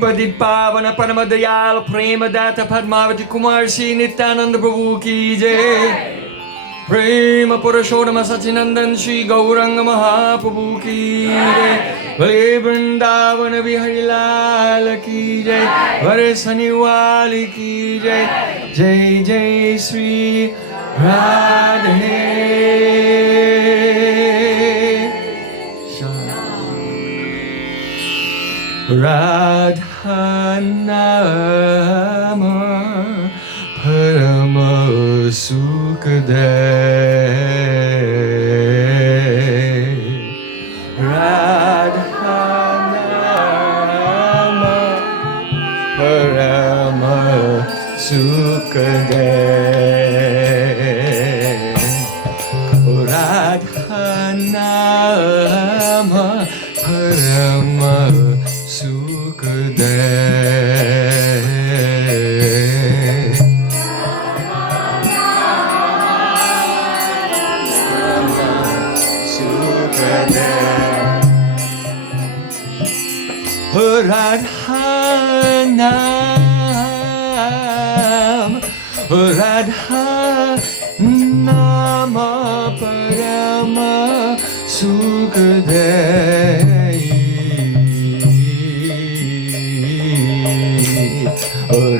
पतित पावन परम दयाल प्रेम दाता पद्मावती कुमार श्री नित्यानंद प्रभु की जय। प्रेम पुरुषोत्तम सचिनंदन श्री गौरंग महाप्रभु की जय। भले वृंदावन बिहारी लाल की जय। भरे शनिवाली की जय। जय जय श्री राधे राधा नाम परम सुखदे राधा नाम परम सुखदे राधा नाम परम सुखदे राधा नाम परम सुखदे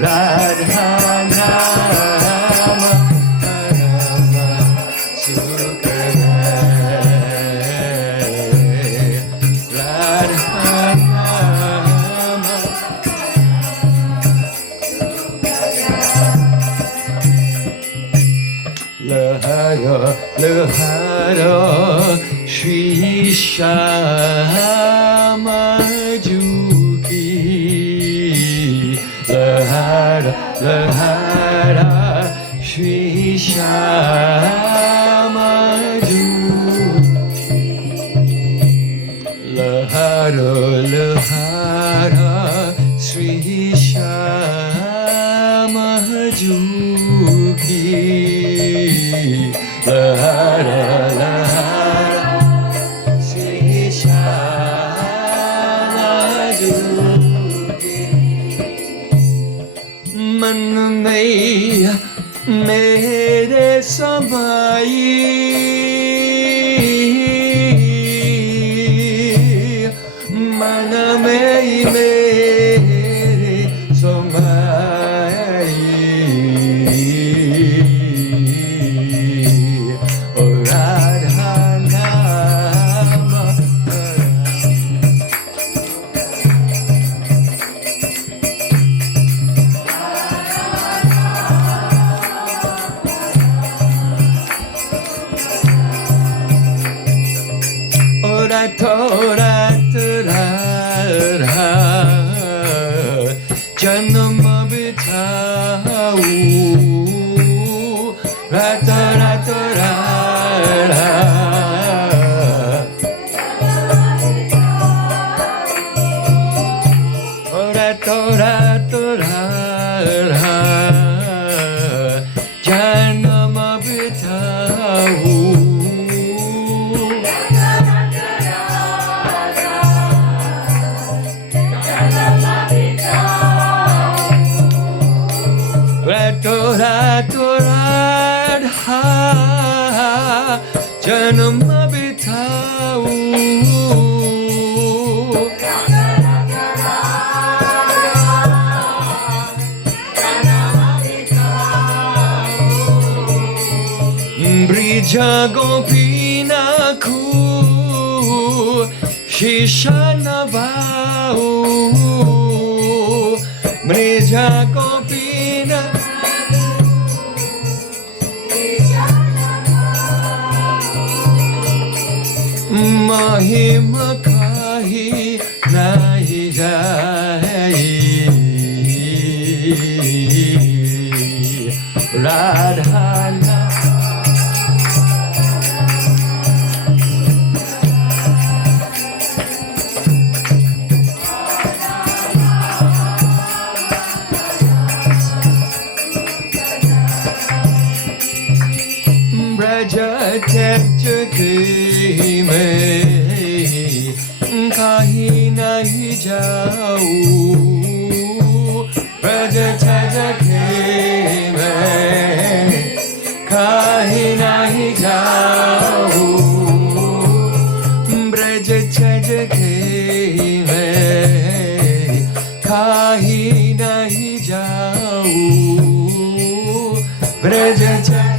राधा नाम परम सुखदे राधा नाम लहरो लहरो श्री श्याम जुकी लहरा लहरा श्री श्याम जुकी लहरो लहरा श्री श्याम जुकी लहरा लहरा श्री श्याम जुकी मन में मेरे समाई मन में मेरे समाई राधा नाम थोड़ा थोड़ा जन्म बिताऊं रात रात थोड़ा थोड़ा जन्म बिताऊं तोरा तोरा जन्म बिताऊं ब्रिज गोपीना को शीशा नवाऊ ब्रिज गोपीना महिमा काही नाही जाई राधा ब्रज में काही नहीं nahi jau, braj chaj ke main kahi nahi jau, braj chaj ke main kahi nahi jau, braj chaj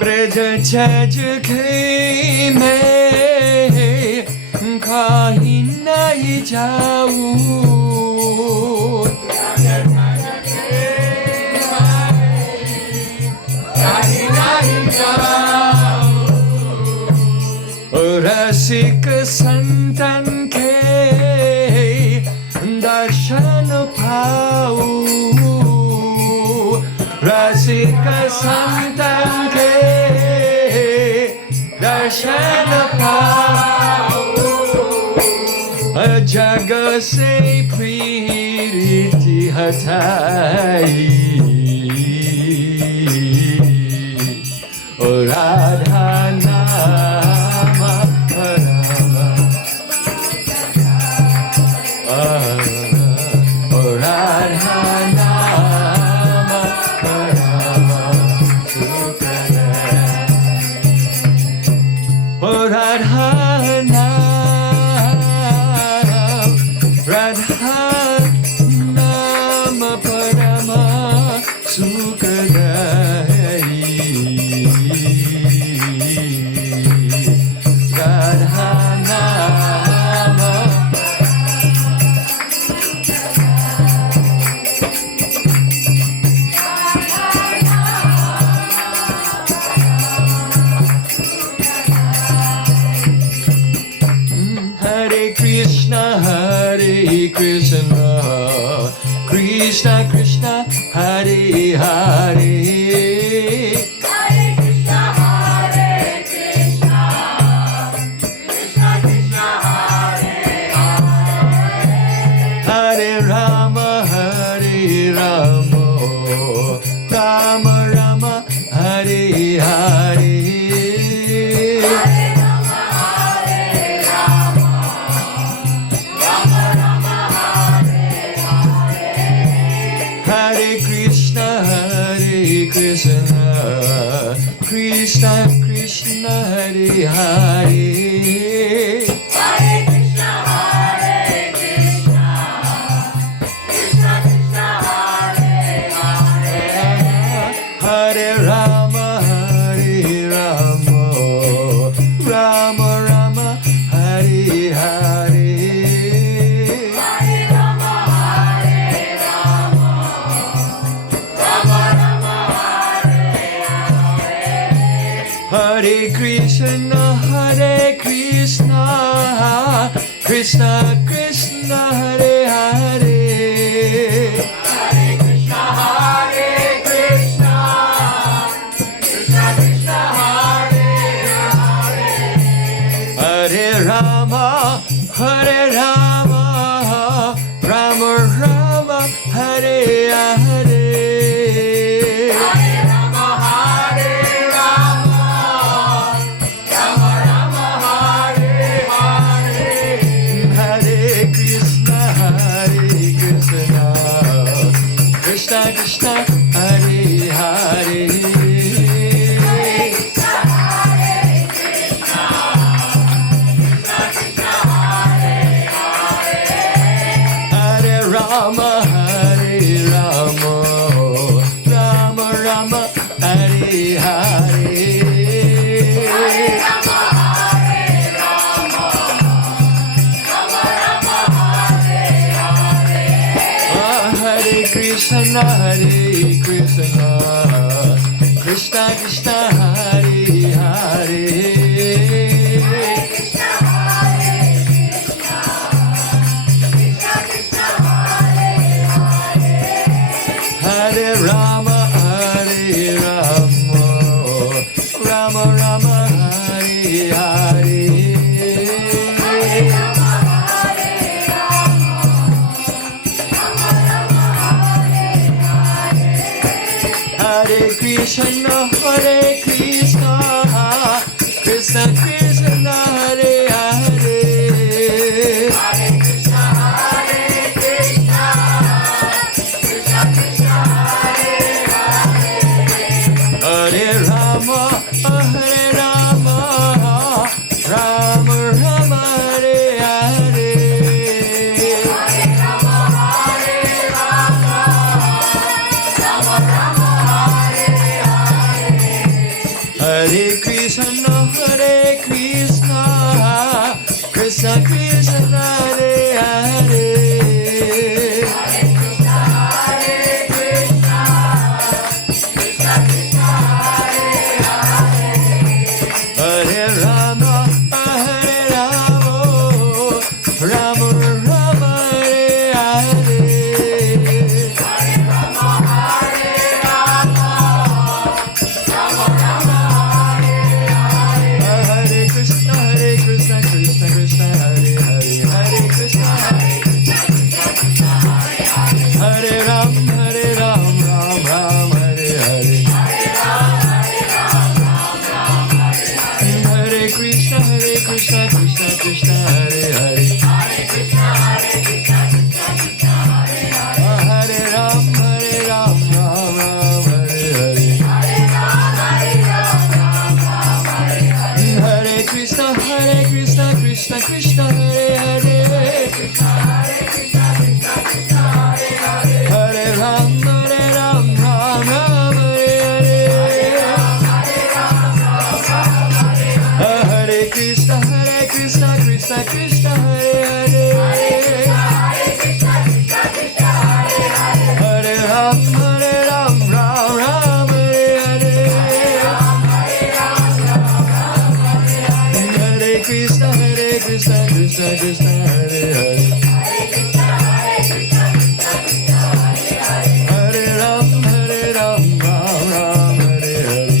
Braj छज के मैं कहीं नहीं जाऊं, कहीं नहीं जाऊं, रसिक संतन के दर्शन पाऊं, रसिक संतन के दर्शन पाऊं, जग से प्रीति हटाई, राधा नाम परम, राधा नाम परम सुखद, राधा नाम परम सुखदायी, राधा नाम Hare Krishna Krishna Krishna Hare Hare, Hare Krishna Hare Krishna Krishna Krishna Hare Hare, Hare Rama Rama Rama Hare Hare, Hare Rama Hare Rama Rama Rama Hare Hare, Hare Krishna Krishna Krishna Hare Hare, Hare Krishna Hare Krishna Krishna Krishna Hare Hare, Hare Rama Rama Rama Hare Hare, Hare Rama Hare Rama Rama Rama Hare Hare, Hare Krishna Krishna Krishna Hare Hare, Hare Krishna Hare Krishna Krishna Krishna Hare Hare, Hare Rama Rama Rama Hare Hare, Hare Rama Hare Rama Rama Rama Hare Hare, Hare Krishna Krishna Krishna Hare Hare, Hare Krishna Hare Krishna Krishna Krishna Hare Hare, Hare Rama Rama Rama Hare Hare, Hare Rama Hare Rama Rama Rama Hare Hare, Hare Krishna Krishna Krishna Hare Hare, Hare Krishna Hare Krishna Krishna Krishna Hare Hare, Hare Rama Rama Rama Hare Hare, Hare Rama Hare Rama Rama Rama Hare Hare, Hare Krishna Krishna Krishna Hare Hare Hare Rama Hare Rama Rama Rama Hare Hare Hare Krishna Krishna Krishna Hare Hare Hare Rama Hare Rama Rama Rama Hare Hare Hare Krishna Krishna Krishna Hare Hare Hare Krishna Hare Ram Ram Ram Hare Hare Hare Krishna Krishna Krishna Hare Hare Hare Ram Ram Ram Hare Hare Hare Krishna Krishna Krishna Hare Hare Hare Ram Ram Ram Hare Hare Hare Krishna Krishna Krishna Hare Hare Hare Ram Ram Ram Hare Hare Hare Krishna Krishna Krishna Hare Hare Hare Ram Ram Ram Hare Hare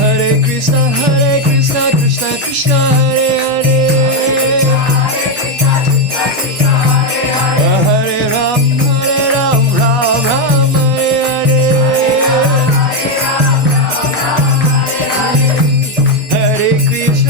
Hare Krishna Krishna Krishna Hare Hare Hare Ram Ram Ram Hare Hare Hare Krishna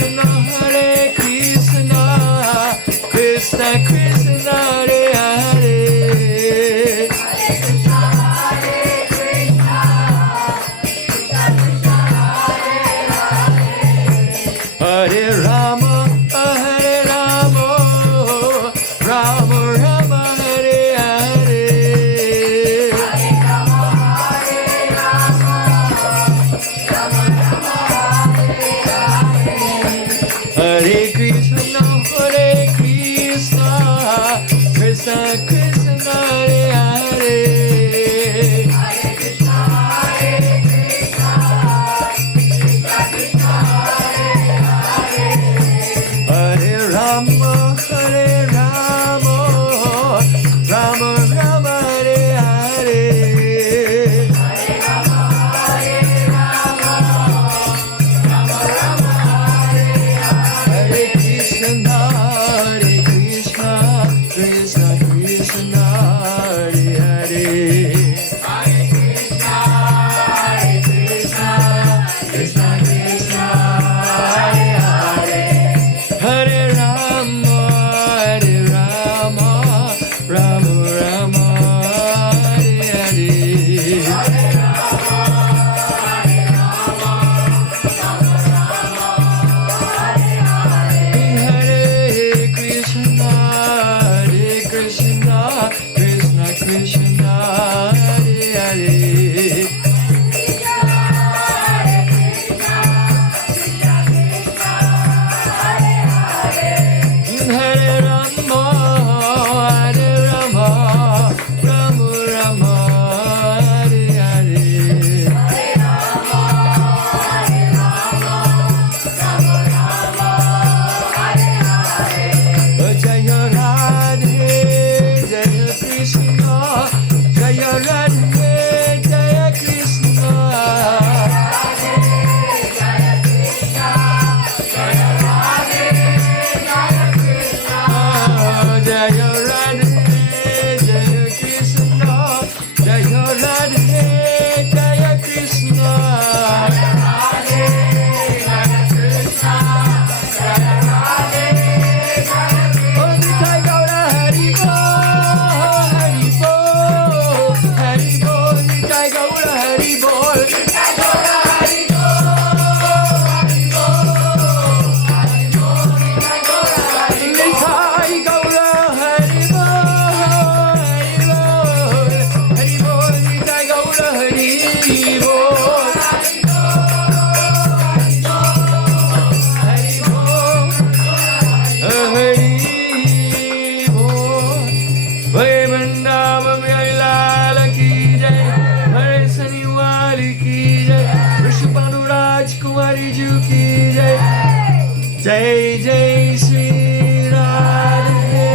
Hari Bol. Nitai Gaura Hari Bol. Hari Bol. Nitai Gaura Hari Bol. Hari Bol. Hari Bol. Bhai Vrindavan Bhai Lal ki jai, Hare Saniwali ki jai, Rishabhanu Rajkumari Ju ki jai, Jai Jai Shri Radhe.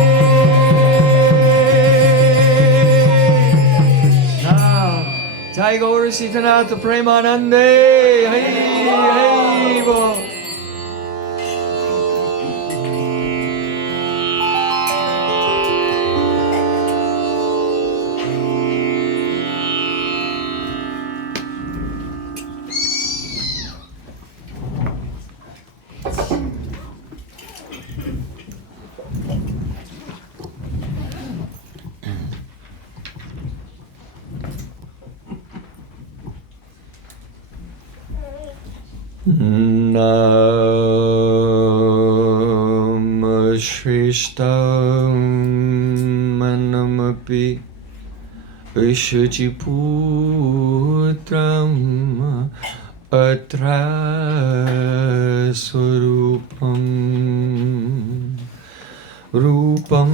Now, Jai Gaura Sitanatha Premanande, Hai Hai Bol. Nam Shrishtam Manamapi Ishachiputram Atra Surupam Rupam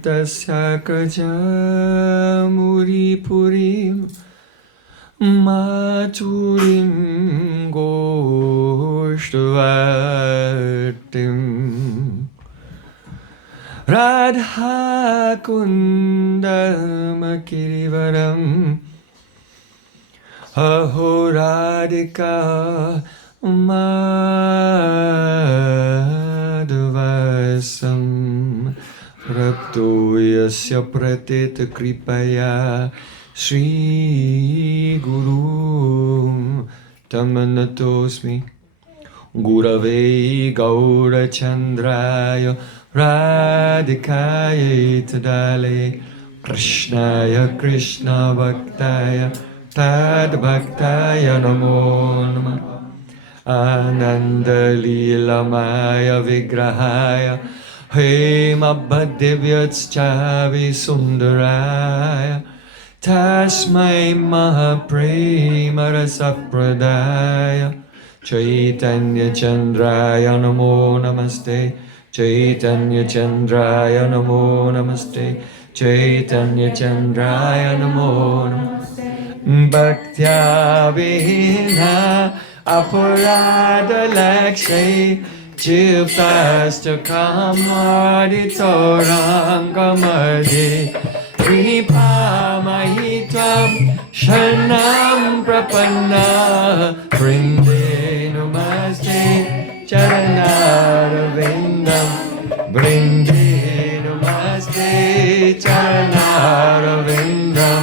Tasya Kajamuri Purim Maturim Goshvatim Radha Kundam Kirivaram Ahoradika Madhvasam Rapto Yasya Pratita Kripaya Shri Guru Tamanatosmi Gurave Gaura Chandraya Radhikaya Tadale Krishnaya Krishna Bhaktaya Tad Bhaktaya Namo Namah Ananda Lila Maya Vigrahaya Hemabhadivyatschavi Sundaraya Tasmai Mahaprema Rasapradaya Chaitanya Chandraya Namo Namaste Chaitanya Chandraya Namo Namaste Chaitanya Chandraya Namo Namaste Bhaktya Vihina Aparada Lakshay Jivastha Kamadito Rangamadi Kripa Mahitvam Shanam Prapanna Brinde Namaste Charanarvindam Brinde Namaste Charanarvindam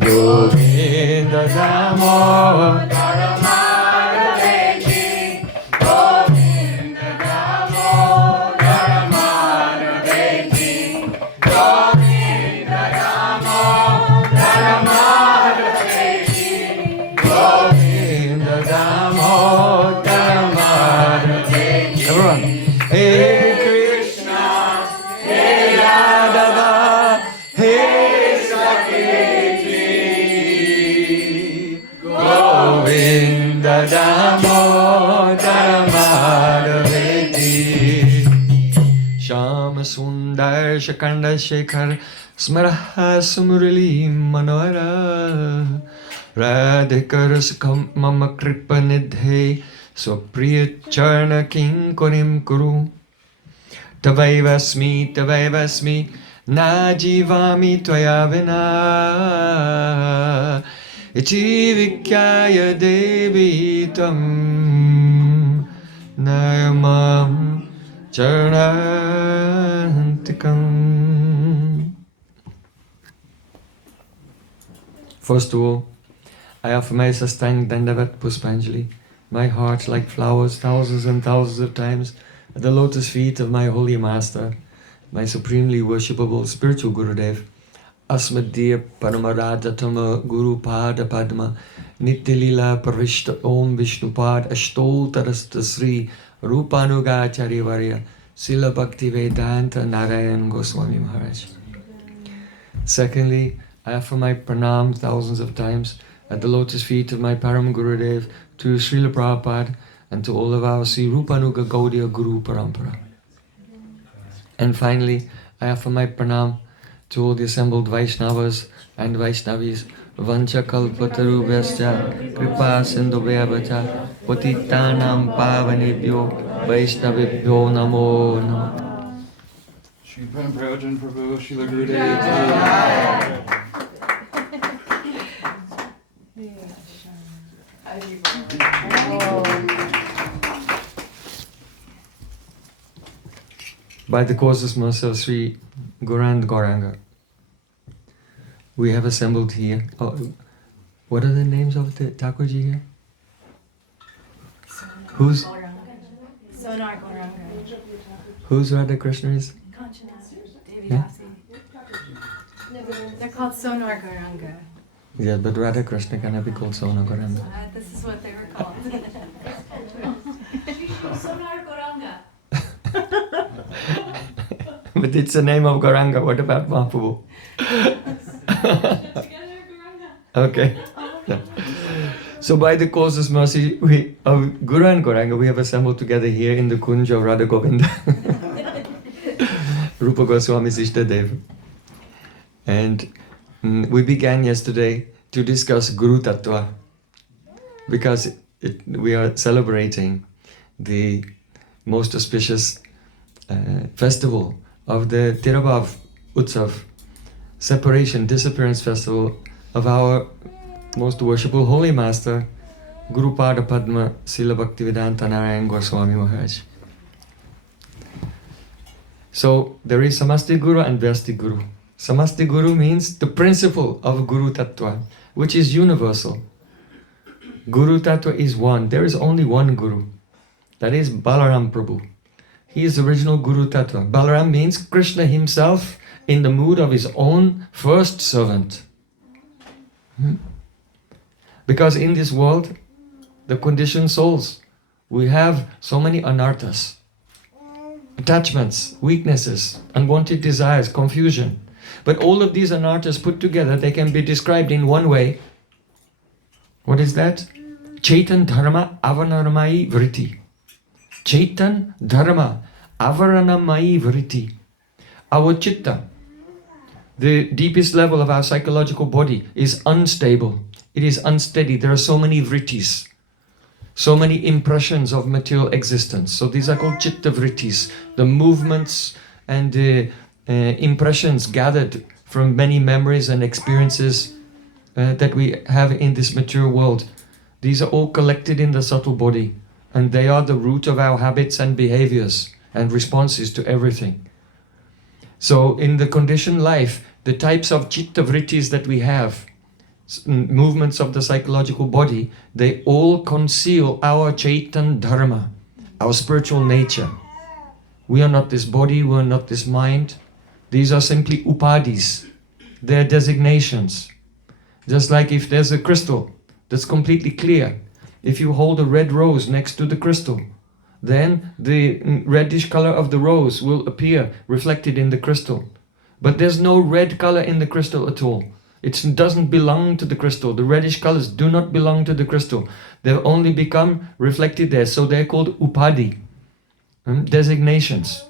Govinda Damo Sundar Shakanda Shekhar Smaraha Sumurali Manohara Radhikar Sukham Mama Kripa Nidhe Swapriya Charna King Korim Kuru Tavaivasmi Najivami Tvaya Vina Ichivikyaya Devi Tvam Nayamam Charantikam. First of all, I offer my Sastang Dandavat Puspanjali, my heart like flowers thousands and thousands of times at the lotus feet of my holy master, my supremely worshipable spiritual Gurudev, Asmadya Paramarajatama Guru Pada Padma Nityalila Parishta Om Vishnupad Ashtotarasta Sri Rupanugacharya Varya Srila Bhaktivedanta Narayana Gosvami Maharaja. Secondly, I offer my pranam thousands of times at the lotus feet of my Param Gurudev, to Srila Prabhupada, and to all of our Sri Rupanuga Gaudiya Guru Parampara. And finally, I offer my pranam to all the assembled Vaishnavas and Vaishnavis. Vancha kalpataru vyascha kripa sindhubhyavacha patitanam pavanebhyo Vaishnavibhyo namo namo. Shri Prabhupada Prabhu, Srila Gurudeva. By the causeless mercy of Sri Gauranga Gauranga, we have assembled here. Oh, what are the names of the Thakurji here? Who's Sonar Gauranga. Who's Radha Krishna is? Yeah? They're called Sonar Gauranga. Yeah, but Radha Krishna cannot be called Sona Gauranga. This is what they were called. Sonar Gauranga. But it's the name of Gauranga. What about Mahaprabhu? Okay. No. So by the causeless mercy of Guru and Gauranga, we have assembled together here in the Kunj of Radha Govinda, Rupa Goswami's Ishtadev. And we began yesterday to discuss Guru Tattva, because we are celebrating the most auspicious festival of the Tirabhav Utsav, separation, disappearance festival of our most worshipful Holy Master, Guru Pada Padma Srila Bhaktivedanta Narayana Gosvami Maharaja. So there is Samasti Guru and Vyasti Guru. Samasti Guru means the principle of Guru Tattva, which is universal. Guru Tattva is one. There is only one Guru. That is Balaram Prabhu. He is the original Guru Tattva. Balaram means Krishna himself in the mood of his own first servant. Because in this world, the conditioned souls, we have so many anarthas, attachments, weaknesses, unwanted desires, confusion. But all of these anarthas put together, they can be described in one way. What is that? Chaitan Dharma Avanaramayi Vritti. Chaitan Dharma Avaranamayi Vritti. Our chitta, the deepest level of our psychological body, is unstable. It is unsteady. There are so many vrittis, so many impressions of material existence. So these are called chitta vrittis, the movements and the impressions gathered from many memories and experiences that we have in this material world. These are all collected in the subtle body, and they are the root of our habits and behaviors and responses to everything. So in the conditioned life, the types of chitta vrittis that we have, movements of the psychological body, they all conceal our Chaitan Dharma, our spiritual nature. We are not this body, we are not this mind. These are simply upadis. They're designations. Just like if there's a crystal that's completely clear, if you hold a red rose next to the crystal, then the reddish color of the rose will appear reflected in the crystal. But there's no red color in the crystal at all. It doesn't belong to the crystal. The reddish colors do not belong to the crystal. They only become reflected there. So they're called upadi, designations.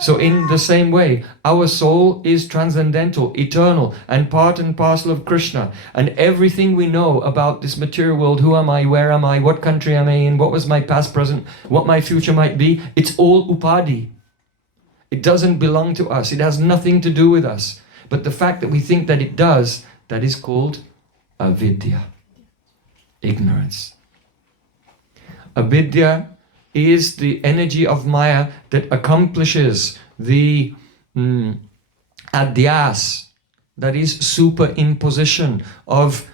So in the same way, our soul is transcendental, eternal, and part and parcel of Krishna. And everything we know about this material world, who am I, where am I, what country am I in, what was my past, present, what my future might be, it's all upadi. It doesn't belong to us. It has nothing to do with us. But the fact that we think that it does, that is called avidya, ignorance. Avidya is the energy of Maya that accomplishes the adhyas, that is superimposition of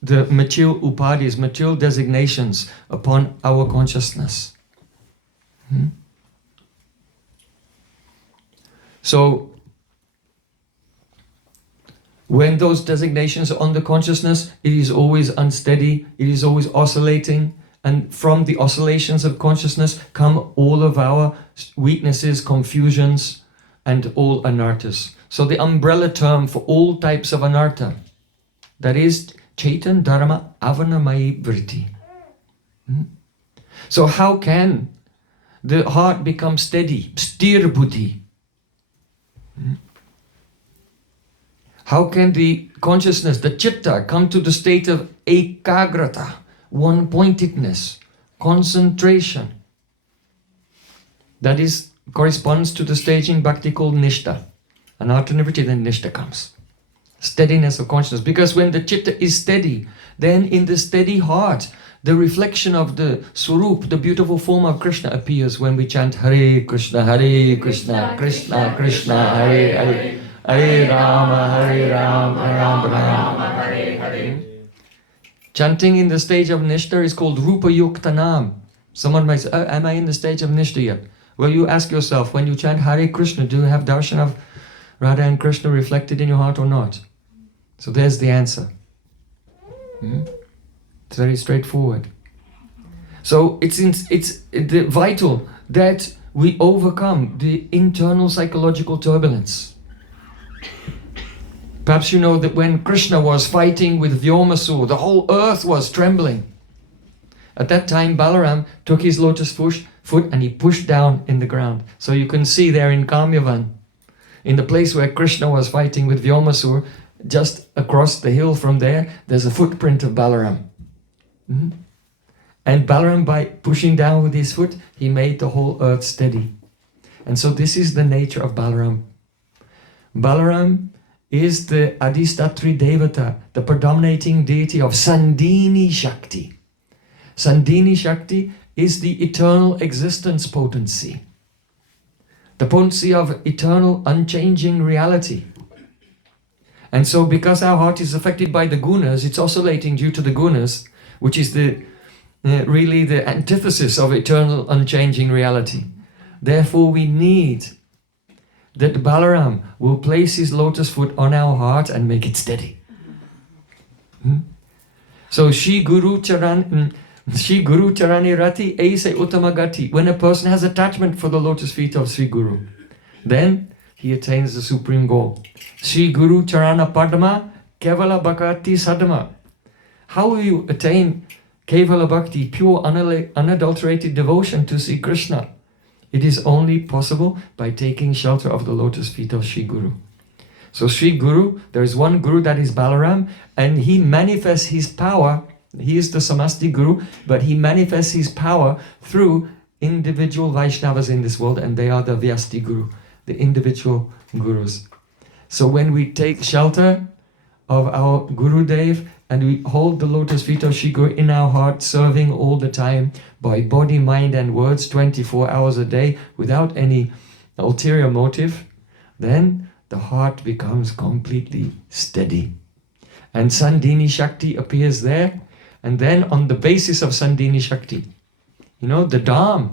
the material upadis, material designations upon our consciousness. So, When those designations are on the consciousness, it is always unsteady, it is always oscillating, and from the oscillations of consciousness come all of our weaknesses, confusions, and all anarthas. So the umbrella term for all types of anartha, that is Chaitan Dharma Avanamayi Vritti. So how can the heart become steady, sthir buddhi? How can the consciousness, the chitta, come to the state of ekagrata, one-pointedness, concentration? That is, corresponds to the stage in bhakti called nishta. And after nivritti, then nishta comes. Steadiness of consciousness. Because when the chitta is steady, then in the steady heart, the reflection of the Swarup, the beautiful form of Krishna, appears when we chant Hare Krishna, Krishna Krishna, Hare Hare, Hare Rama, Rama Rama, Hare Hare. Chanting in the stage of Nishta is called Rupa Yuktanam. Someone might say, am I in the stage of Nishta yet? Well, you ask yourself, when you chant Hare Krishna, do you have darshan of Radha and Krishna reflected in your heart or not? So there's the answer. It's very straightforward. So it's vital that we overcome the internal psychological turbulence. Perhaps you know that when Krishna was fighting with Vyomasur, the whole earth was trembling. At that time, Balaram took his lotus foot and he pushed down in the ground. So you can see there in Kamyavan, in the place where Krishna was fighting with Vyomasur, just across the hill from there, there's a footprint of Balaram. And Balaram, by pushing down with his foot, he made the whole earth steady. And so this is the nature of Balaram. Balaram is the Adhistatri Devata, the predominating deity of Sandhini Shakti. Sandhini Shakti is the eternal existence potency. The potency of eternal, unchanging reality. And so because our heart is affected by the gunas, it's oscillating due to the gunas, which is really the antithesis of eternal, unchanging reality. Therefore we need that Balaram will place his lotus foot on our heart and make it steady. So Shri Guru Charani Rati Aise Uttamagati. When a person has attachment for the lotus feet of Sri Guru, then he attains the supreme goal. Shri Guru Charana Padma Kevala Bhakti Sadama. How will you attain Kevala Bhakti, pure unadulterated devotion to Sri Krishna? It is only possible by taking shelter of the lotus feet of Sri Guru. So Sri Guru, there is one Guru, that is Balaram, and he manifests his power. He is the Samasti Guru, but he manifests his power through individual Vaishnavas in this world, and they are the Vyasti Guru, the individual Gurus. So when we take shelter of our Gurudev and we hold the lotus feet of Sri Guru in our heart, serving all the time by body, mind and words 24 hours a day without any ulterior motive, then the heart becomes completely steady. And Sandhini Shakti appears there, and then on the basis of Sandhini Shakti, the Dham,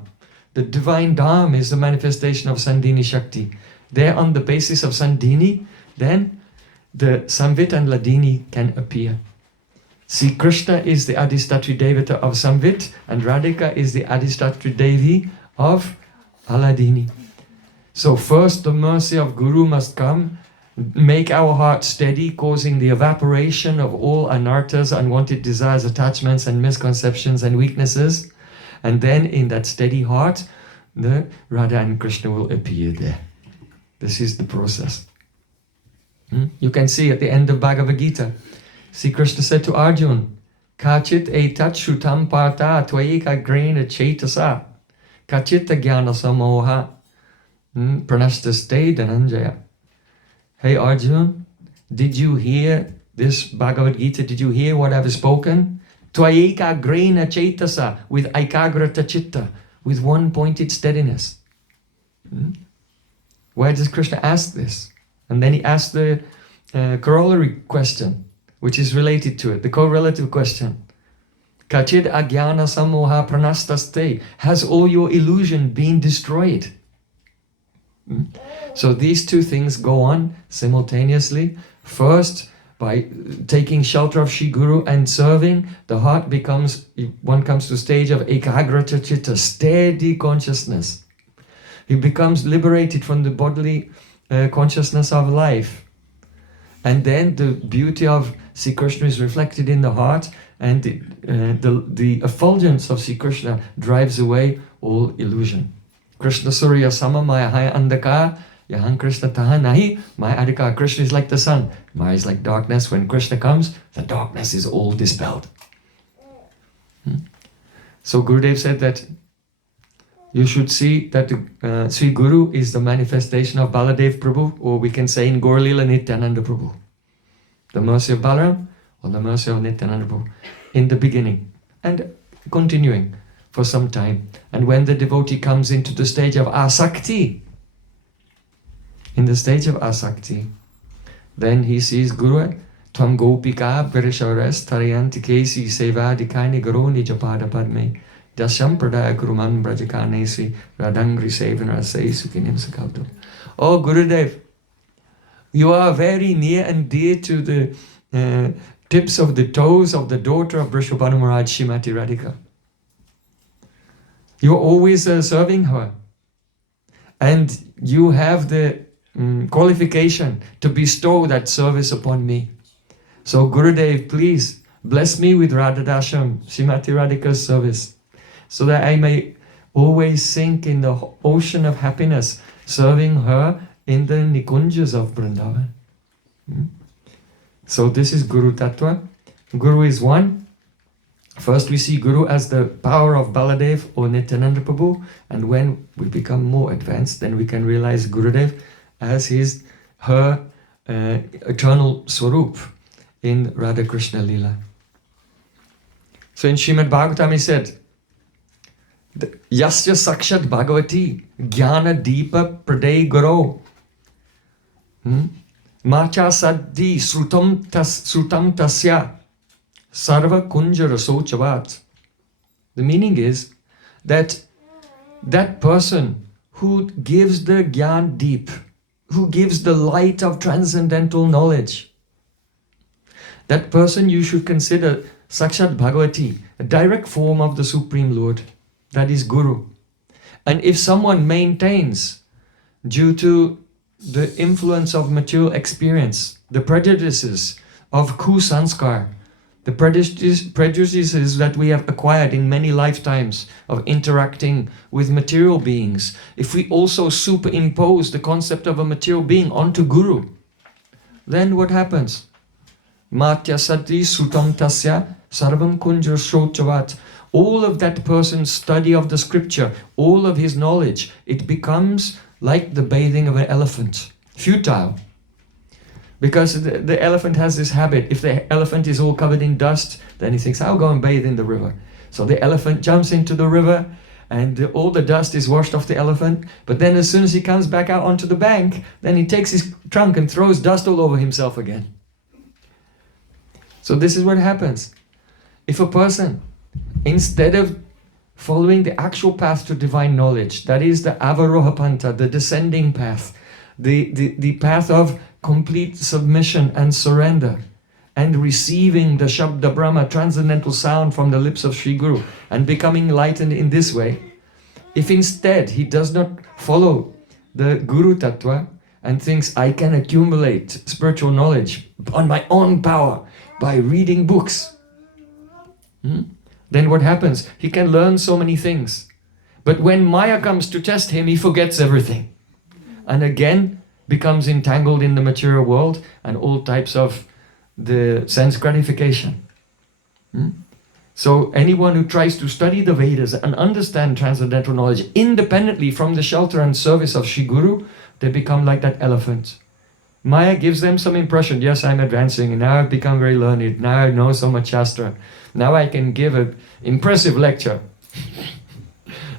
the divine Dham is the manifestation of Sandhini Shakti. There on the basis of Sandhini, then the Samvit and Ladini can appear. See, Krishna is the Adhistatri Devata of Samvit, and Radhika is the Adhistatri Devi of Aladini. So first the mercy of Guru must come, make our heart steady, causing the evaporation of all anarthas, unwanted desires, attachments and misconceptions and weaknesses. And then in that steady heart, the Radha and Krishna will appear there. This is the process. You can see at the end of Bhagavad Gita, Sri Krishna said to Arjuna, Kachit etat shrutam partha tvayika grena chaitasa kachita jnana samoha pranashtaste dhananjaya. Hey Arjuna, did you hear this Bhagavad Gita? Did you hear what I've spoken? Tvayika grena chaitasa, with ekagrata chitta, with one pointed steadiness. Why does Krishna ask this? And then he asked the corollary question, which is related to it, the correlative question. Kachid agyana samoha pranastaste. Has all your illusion been destroyed? So these two things go on simultaneously. First, by taking shelter of Shri Guru and serving, the heart becomes, one comes to stage of ekagrata chitta, steady consciousness. He becomes liberated from the bodily consciousness of life. And then the beauty of Sri Krishna is reflected in the heart, and the effulgence of Sri Krishna drives away all illusion. Krishna Surya Sama Maya Hai Andaka Yahan Krishna Taha Nahi Maya Adhika. Krishna is like the sun. Maya is like darkness. When Krishna comes, the darkness is all dispelled. So Gurudev said that you should see that Sri Guru is the manifestation of Baladev Prabhu, or we can say in Gaur Lila Nityananda Prabhu. The mercy of Balaram or the mercy of Nityananda Prabhu in the beginning and continuing for some time. And when the devotee comes into the stage of asakti, then he sees Guru, Tvam Gopika Birishavares Tarayanti Kesi Seva Dikani Garoni Japada Padme Dasham Pradaya Guruman Brajakane Sri Radangri Sevana Say Sukinim Sakabdo. Oh Gurudev, you are very near and dear to the tips of the toes of the daughter of Vrishabhanu Maharaj, Shrimati Radhika. You're always serving her. And you have the qualification to bestow that service upon me. So Gurudev, please bless me with Radhadasham, Shrimati Radhika's service, so that I may always sink in the ocean of happiness, serving her in the Nikunjas of Vrindavan. So this is Guru Tattva. Guru is one. First we see Guru as the power of Baladev or Nityananda Prabhu, and when we become more advanced, then we can realize Gurudev as her eternal Swarup in Radha Krishna Lila. So in Srimad Bhagavatam he said, Yasya Sakshat Bhagavati Jnana Deepa Praday Guru Macha Saddhi Srutam Tasya Sarva Kunjara Sochavat. The meaning is that that person who gives the Gyan deep, who gives the light of transcendental knowledge, that person you should consider Sakshat Bhagavati, a direct form of the Supreme Lord, that is Guru. And if someone maintains, due to the influence of material experience, the prejudices of kusanskar, the prejudices that we have acquired in many lifetimes of interacting with material beings, if we also superimpose the concept of a material being onto Guru, then what happens? Matya sati sutam tasya sarvam kunja shrochavat. All of that person's study of the scripture, all of his knowledge, it becomes like the bathing of an elephant, futile. Because the elephant has this habit, if the elephant is all covered in dust, then he thinks, I'll go and bathe in the river. So the elephant jumps into the river and all the dust is washed off the elephant. But then as soon as he comes back out onto the bank, then he takes his trunk and throws dust all over himself again. So this is what happens. If a person, instead of following the actual path to divine knowledge, that is the avaroha panta, the descending path, the path of complete submission and surrender, and receiving the Shabda Brahma, transcendental sound from the lips of Sri Guru, and becoming enlightened in this way, if instead he does not follow the Guru Tattva and thinks, I can accumulate spiritual knowledge on my own power by reading books, then what happens? He can learn so many things. But when Maya comes to test him, he forgets everything. And again, becomes entangled in the material world and all types of the sense gratification. So anyone who tries to study the Vedas and understand transcendental knowledge independently from the shelter and service of Shri Guru, they become like that elephant. Maya gives them some impression, yes, I'm advancing, and now I've become very learned, now I know so much Shastra, now I can give an impressive lecture.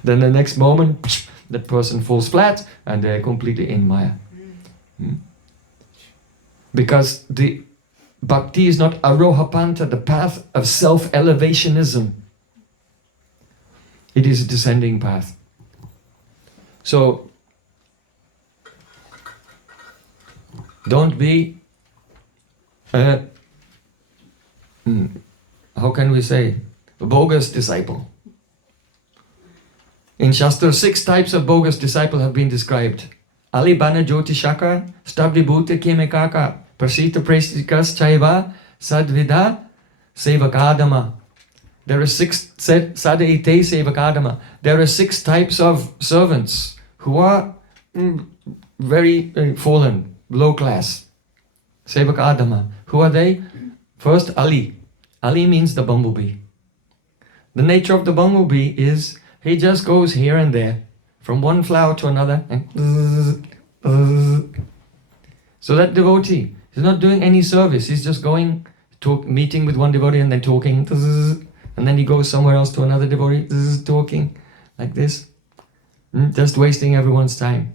Then the next moment, that person falls flat and they're completely in Maya. Because the bhakti is not arohapanta, the path of self-elevationism. It is a descending path. So, don't be how can we say, a bogus disciple. In Shastra, 6 types of bogus disciple have been described. Alibana Jyoti Shaka, Stabdi Bhute Kemekaka, Prasita Prestikas Chaiva, Sadvida Sevakadama. There are 6 Sadaite Sevakadama. There are 6 types of servants who are very fallen, low class. Sevakadama. Who are they? First, Ali. Ali means the bumblebee. The nature of the bumblebee is he just goes here and there, from one flower to another, and so that devotee is not doing any service. He's just going, meeting with one devotee and then talking, and then he goes somewhere else to another devotee, talking like this, just wasting everyone's time.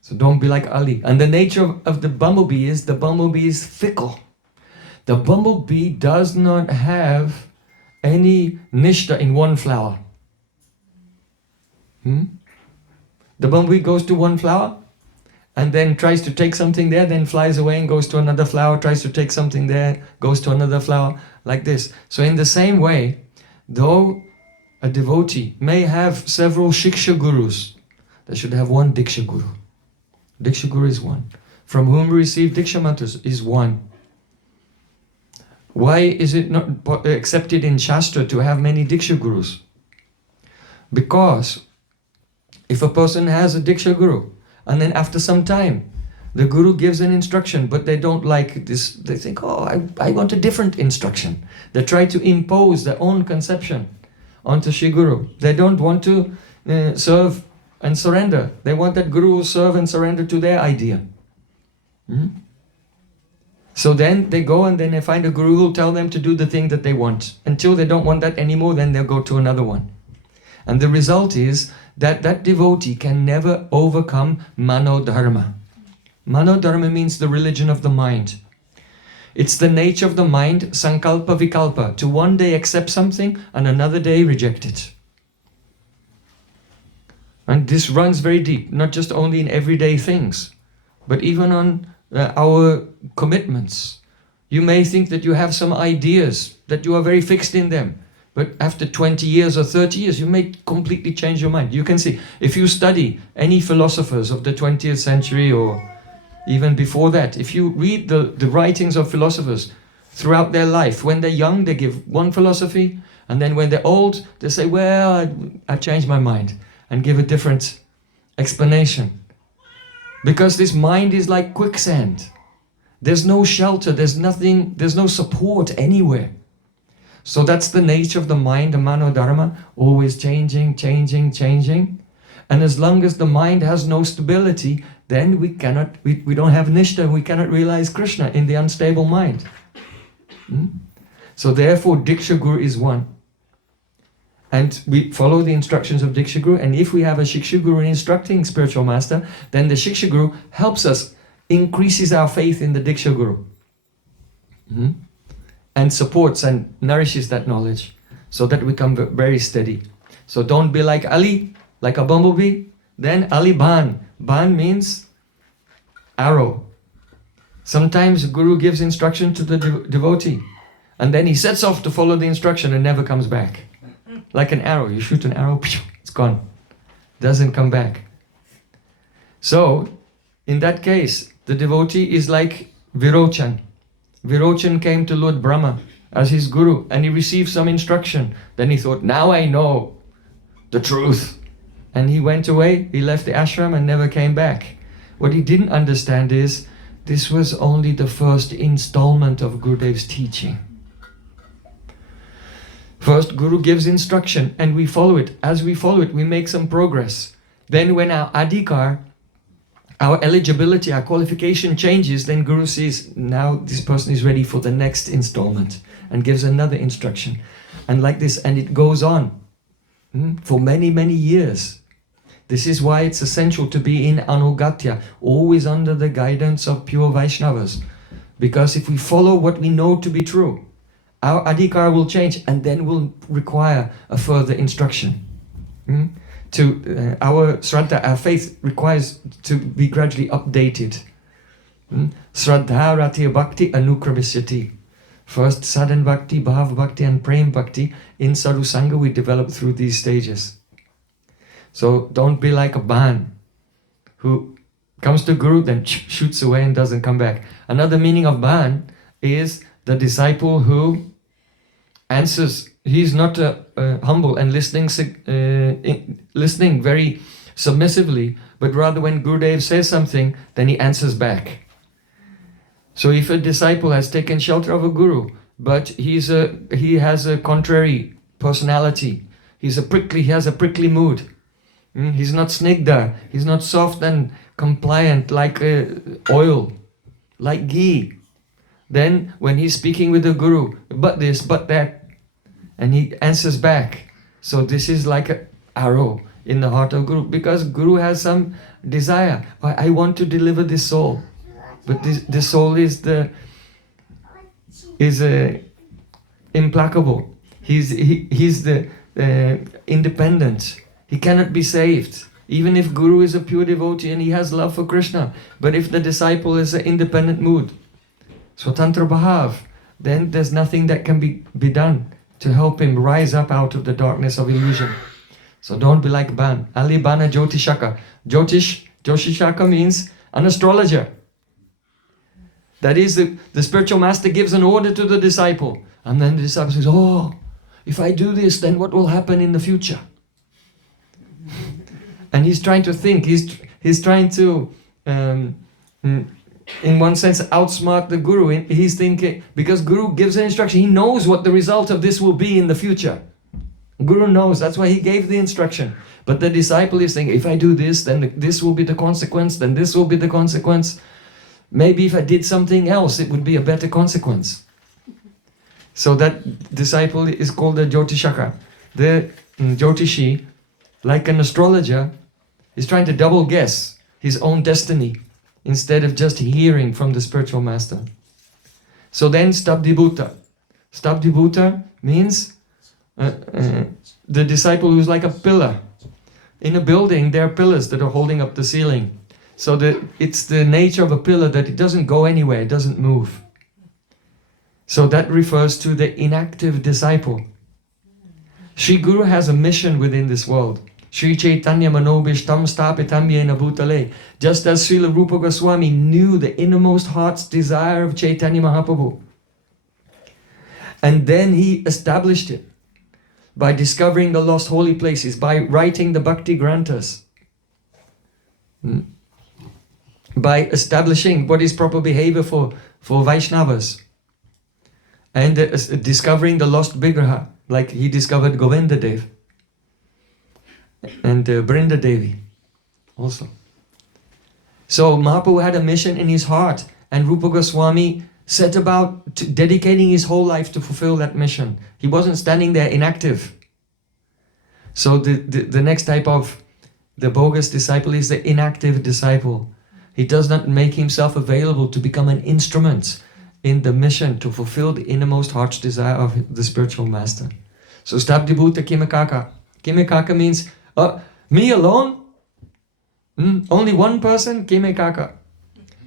So don't be like Ali. And the nature of the bumblebee is fickle. The bumblebee does not have any nishta in one flower. The bumblebee goes to one flower and then tries to take something there, then flies away and goes to another flower, tries to take something there, goes to another flower, like this. So in the same way, though a devotee may have several shiksha gurus, they should have one diksha guru. Diksha guru is one. From whom we receive diksha mantras is one. Why is it not accepted in Shastra to have many diksha gurus? Because if a person has a diksha guru and then after some time the guru gives an instruction but they don't like this, they think, oh, I want a different instruction. They try to impose their own conception onto Shri Guru. They don't want to serve and surrender. They want that guru will serve and surrender to their idea. So then they go and then they find a guru who will tell them to do the thing that they want. Until they don't want that anymore, then they'll go to another one. And the result is that that devotee can never overcome manodharma. Manodharma means the religion of the mind. It's the nature of the mind, sankalpa vikalpa, to one day accept something and another day reject it. And this runs very deep, not just only in everyday things, but even on our commitments. You may think that you have some ideas, that you are very fixed in them, but after 20 years or 30 years, you may completely change your mind. You can see, if you study any philosophers of the 20th century or even before that, if you read the writings of philosophers throughout their life, when they're young, they give one philosophy, and then when they're old, they say, well, I changed my mind, and give a different explanation. Because this mind is like quicksand. There's no shelter, there's nothing, there's no support anywhere. So that's the nature of the mind, the manodharma, always changing, changing, changing. And as long as the mind has no stability, then we don't have nishta, we cannot realize Krishna in the unstable mind. So therefore Diksha Guru is one. And we follow the instructions of Diksha Guru, and if we have a Shiksha Guru instructing spiritual master, then the Shiksha Guru helps us, increases our faith in the Diksha Guru. And supports and nourishes that knowledge, so that we become very steady. So don't be like Ali, like a bumblebee. Then Ali Ban. Ban means arrow. Sometimes Guru gives instruction to the devotee, and then he sets off to follow the instruction and never comes back. Like an arrow, you shoot an arrow, it's gone. Doesn't come back. So, in that case, the devotee is like Virochan. Virochan came to Lord Brahma as his guru and he received some instruction. Then he thought, now I know the truth. And he went away, he left the ashram and never came back. What he didn't understand is, this was only the first installment of Gurudev's teaching. First, Guru gives instruction and we follow it. As we follow it, we make some progress. Then when our adhikar, our eligibility, our qualification changes, then Guru says, now this person is ready for the next installment, and gives another instruction. And like this, and it goes on for many, many years. This is why it's essential to be in Anugatya, always under the guidance of pure Vaishnavas. Because if we follow what we know to be true, our adhikar will change and then will require a further instruction. Our Shraddha, our faith, requires to be gradually updated. Shraddha Rati Bhakti Anukramisyati. First sadhan bhakti, bhav bhakti and prem bhakti. In sadhu sangha we develop through these stages. So don't be like a ban who comes to Guru, then shoots away and doesn't come back. Another meaning of ban is the disciple who answers. He's not humble and listening very submissively, but rather when Gurudev says something, then he answers back. So if a disciple has taken shelter of a guru, but he has a contrary personality, he has a prickly mood. He's not snigdha, he's not soft and compliant like oil, like ghee. Then when he's speaking with the guru, but this, but that, and he answers back. So this is like an arrow in the heart of Guru, because Guru has some desire. I want to deliver this soul. But this soul is implacable. He's the independent. He cannot be saved. Even if Guru is a pure devotee and he has love for Krishna. But if the disciple is an independent mood, Swatantra Bhav, then there's nothing that can be done to help him rise up out of the darkness of illusion. So don't be like Ban. Ali Bana Jyotishaka. Jyotishaka means an astrologer. That is, the spiritual master gives an order to the disciple. And then the disciple says, oh, if I do this, then what will happen in the future? And he's trying to think, he's trying to, in one sense, outsmart the Guru. He's thinking, because Guru gives an instruction, he knows what the result of this will be in the future. Guru knows, that's why he gave the instruction. But the disciple is thinking, if I do this, then this will be the consequence, then this will be the consequence. Maybe if I did something else, it would be a better consequence. So that disciple is called the Jyotishaka. The Jyotishi, like an astrologer, is trying to double guess his own destiny instead of just hearing from the spiritual master. So then Stabdibhuta. Stabdibhuta means the disciple who's like a pillar. In a building, there are pillars that are holding up the ceiling. So it's the nature of a pillar that it doesn't go anywhere, it doesn't move. So that refers to the inactive disciple. Sri Guru has a mission within this world. Sri Chaitanya Manobishtam Stapitam Yena Bhutale. Just as Srila Rupa Goswami knew the innermost heart's desire of Chaitanya Mahaprabhu. And then he established it by discovering the lost holy places, by writing the Bhakti Granthas. By establishing what is proper behavior for Vaishnavas. And discovering the lost Vigraha, like he discovered Govinda Dev. And Brinda Devi also. So Mahaprabhu had a mission in his heart, and Rupa Goswami set about dedicating his whole life to fulfill that mission. He wasn't standing there inactive. So the next type of the bogus disciple is the inactive disciple. He does not make himself available to become an instrument in the mission to fulfill the innermost heart's desire of the spiritual master. So Stabdibhuta Kimekaka. Kimekaka means, me alone? Only one person? Kimekaka.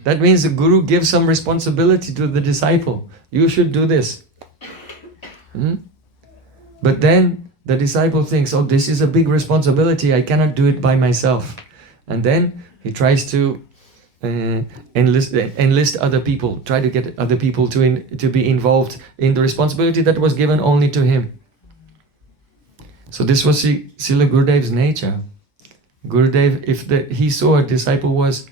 That means the Guru gives some responsibility to the disciple. You should do this. But then the disciple thinks, oh, this is a big responsibility. I cannot do it by myself. And then he tries to enlist other people, try to get other people to be involved in the responsibility that was given only to him. So this was Srila Gurudev's nature. Gurudev, if he saw a disciple was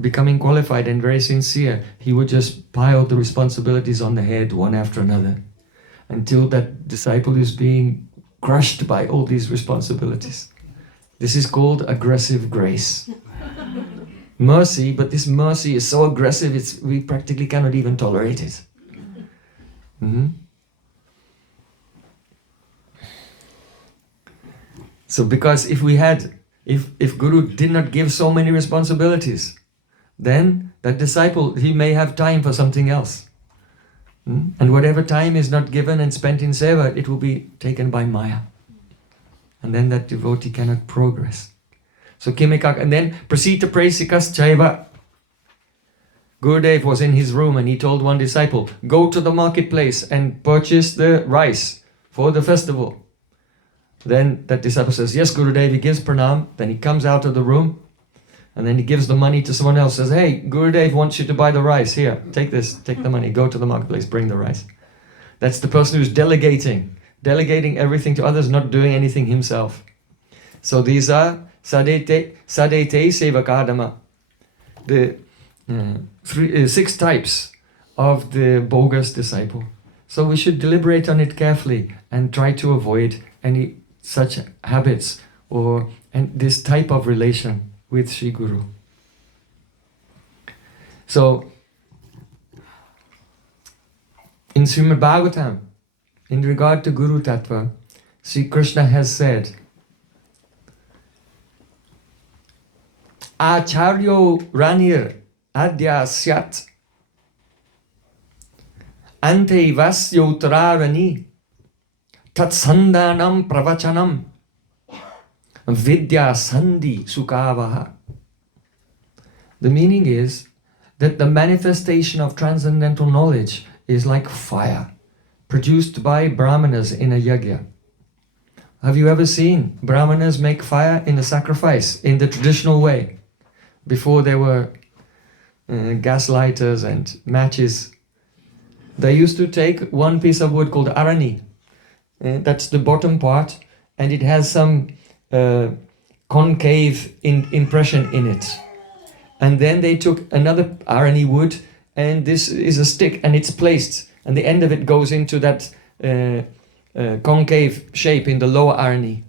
becoming qualified and very sincere, he would just pile the responsibilities on the head one after another until that disciple is being crushed by all these responsibilities. This is called aggressive grace. Mercy, but this mercy is so aggressive, we practically cannot even tolerate it. So because if Guru did not give so many responsibilities, then that disciple, he may have time for something else. And whatever time is not given and spent in seva, it will be taken by Maya. And then that devotee cannot progress. So Kimekak, and then Prasita Prasikas Chaiva. Gurudev was in his room and he told one disciple, go to the marketplace and purchase the rice for the festival. Then that disciple says, yes, Gurudev, he gives pranam. Then he comes out of the room and then he gives the money to someone else, says, hey, Gurudev wants you to buy the rice. Here, take this, take the money, go to the marketplace, bring the rice. That's the person who's delegating everything to others, not doing anything himself. So these are sadete sevakadama, the 6 types of the bogus disciple. So we should deliberate on it carefully and try to avoid any such habits and this type of relation with Sri Guru. So in Srimad Bhagavatam, in regard to Guru Tattva, Sri Krishna has said, Acharyo Ranir Adya Syat Ante Vasyo Uttararani Tatsandanam Pravachanam Vidya Sandhi Sukavaha. The meaning is that the manifestation of transcendental knowledge is like fire produced by brahmanas in a yajna. Have you ever seen brahmanas make fire in a sacrifice in the traditional way? Before there were gas lighters and matches, they used to take one piece of wood called arani. That's the bottom part, and it has some concave impression in it. And then they took another arani wood, and this is a stick, and it's placed, and the end of it goes into that concave shape in the lower arani.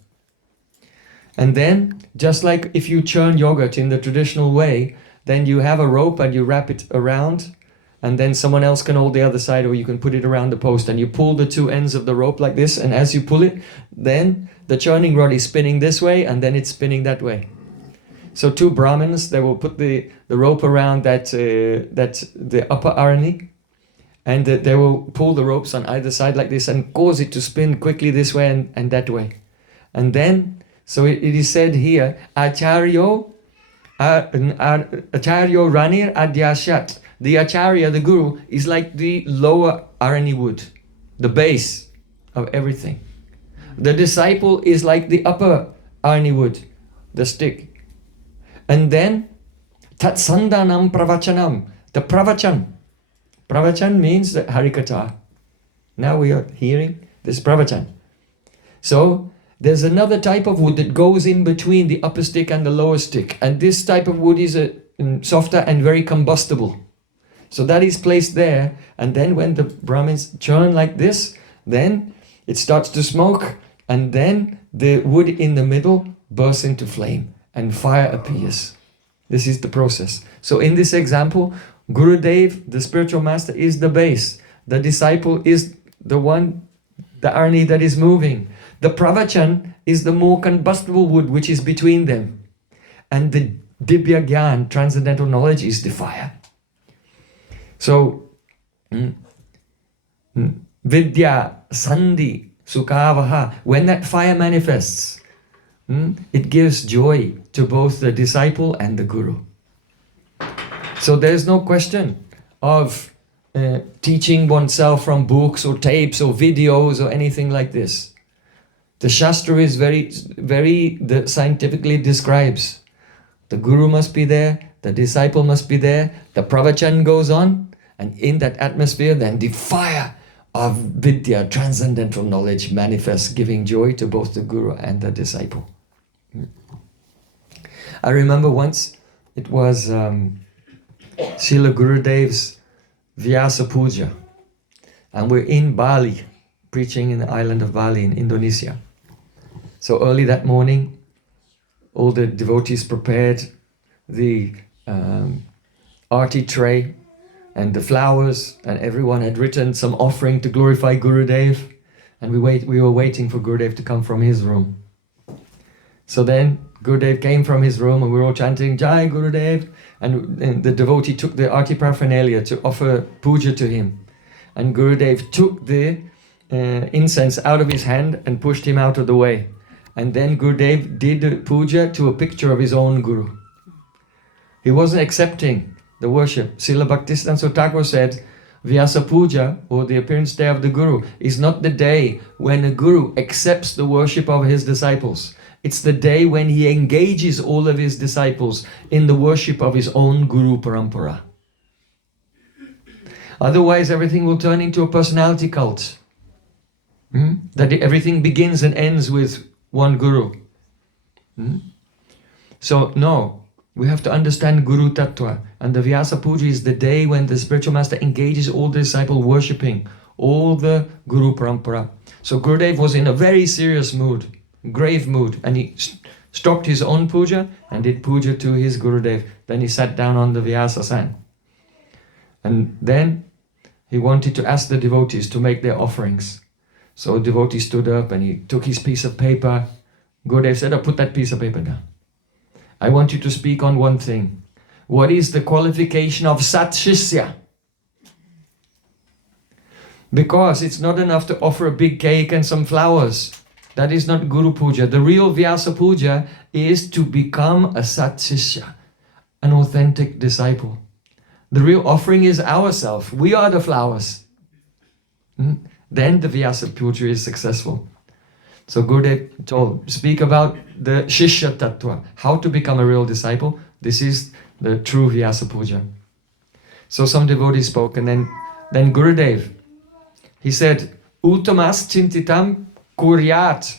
And then, just like if you churn yogurt in the traditional way, then you have a rope and you wrap it around, and then someone else can hold the other side, or you can put it around the post, and you pull the 2 ends of the rope like this, and as you pull it, then the churning rod is spinning this way, and then it's spinning that way. So 2 Brahmins, they will put the rope around the upper arani, and they will pull the ropes on either side like this and cause it to spin quickly this way and that way. And then, so it is said here, Acharyo Ranir Adyashat. The Acharya, the Guru, is like the lower arani wood, the base of everything. The disciple is like the upper arani wood, the stick. And then, Tatsandanam Pravachanam, the Pravachan. Pravachan means the Harikatha. Now we are hearing this Pravachan. So, there's another type of wood that goes in between the upper stick and the lower stick. And this type of wood is softer and very combustible. So that is placed there. And then when the Brahmins churn like this, then it starts to smoke. And then the wood in the middle bursts into flame and fire appears. This is the process. So in this example, Gurudev, the spiritual master, is the base. The disciple is the one, the arni that is moving. The pravachan is the more combustible wood which is between them. And the Dibya Gyan, transcendental knowledge, is the fire. So, Vidya Sandhi Sukavaha, when that fire manifests, it gives joy to both the disciple and the Guru. So there's no question of teaching oneself from books or tapes or videos or anything like this. The Shastra is very scientifically describes. The Guru must be there, the disciple must be there, the pravachan goes on, and in that atmosphere then the fire of Vidya, transcendental knowledge, manifests, giving joy to both the Guru and the disciple. I remember once, it was Srila Gurudev's Vyasa Puja, and we're in Bali, preaching in the island of Bali in Indonesia. So early that morning, all the devotees prepared the arti tray and the flowers, and everyone had written some offering to glorify Gurudev, and we were waiting for Gurudev to come from his room. So then Gurudev came from his room and we were all chanting Jai Gurudev, and the devotee took the arti paraphernalia to offer puja to him, and Gurudev took the incense out of his hand and pushed him out of the way. And then Gurudev did puja to a picture of his own Guru. He wasn't accepting the worship. Srila Bhaktisiddhanta Thakur said, Vyasa Puja, or the appearance day of the Guru, is not the day when a Guru accepts the worship of his disciples. It's the day when he engages all of his disciples in the worship of his own Guru Parampara. Otherwise, everything will turn into a personality cult. That everything begins and ends with one Guru. So, no, we have to understand Guru Tattva. And the Vyasa Puja is the day when the spiritual master engages all the disciples worshipping all the Guru Parampara. So Gurudev was in a very serious mood, grave mood, and he stopped his own puja and did puja to his Gurudev. Then he sat down on the Vyasasan. And then he wanted to ask the devotees to make their offerings. So the devotee stood up and he took his piece of paper. Gurudev said, put that piece of paper down. I want you to speak on one thing. What is the qualification of Sat Shishya? Because it's not enough to offer a big cake and some flowers. That is not Guru Puja. The real Vyasa Puja is to become a Sat Shishya, an authentic disciple. The real offering is ourself. We are the flowers. Then the Vyasa Puja is successful. So Gurudev told, speak about the Shishya Tattva, how to become a real disciple. This is the true Vyasa Puja. So some devotees spoke, and then Gurudev, he said, Uttamas chintitam kuryat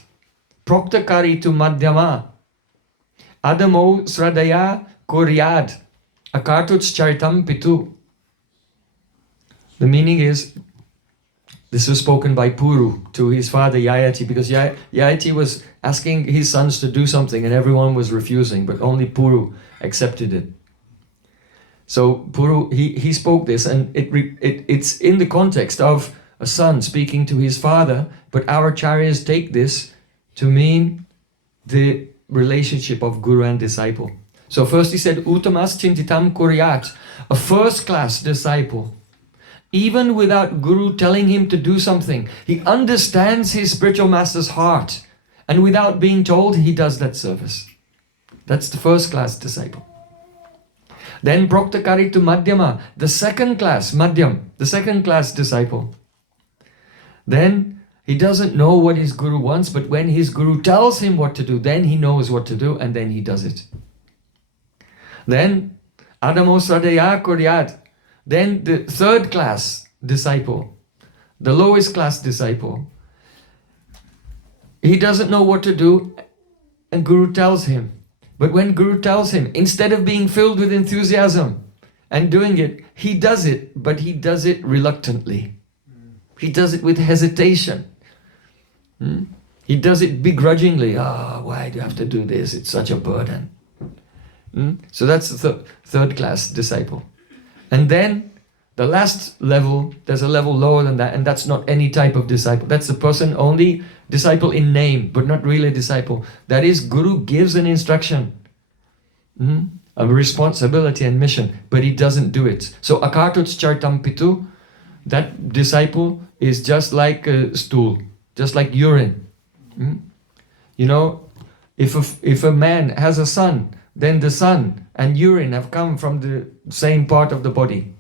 proktakari tu madhyama adamo sradaya kuryad akartuts charitam pitu. The meaning is, this was spoken by Puru to his father Yayati, because Yayati was asking his sons to do something and everyone was refusing, but only Puru accepted it. So Puru, he spoke this, and it's in the context of a son speaking to his father, but our acharyas take this to mean the relationship of guru and disciple. So first he said, Uttamas chintitam kuryat, a first-class disciple. Even without Guru telling him to do something, he understands his spiritual master's heart. And without being told, he does that service. That's the first-class disciple. Then Proktakari to Madhyama, the second-class, Madhyam, the second-class disciple. Then he doesn't know what his Guru wants, but when his Guru tells him what to do, then he knows what to do, and then he does it. Then Adamo Sradaya Kuryat, then the third class disciple, the lowest class disciple, he doesn't know what to do and Guru tells him. But when Guru tells him, instead of being filled with enthusiasm and doing it, he does it, but he does it reluctantly. He does it with hesitation. He does it begrudgingly. Why do you have to do this? It's such a burden. So that's the third class disciple. And then the last level, there's a level lower than that, and that's not any type of disciple. That's the person only disciple in name, but not really a disciple. That is, Guru gives an instruction, a responsibility and mission, but he doesn't do it. So akartuts chartam pitu, that disciple is just like a stool, just like urine. You know, if a man has a son, then the son and urine have come from the same part of the body.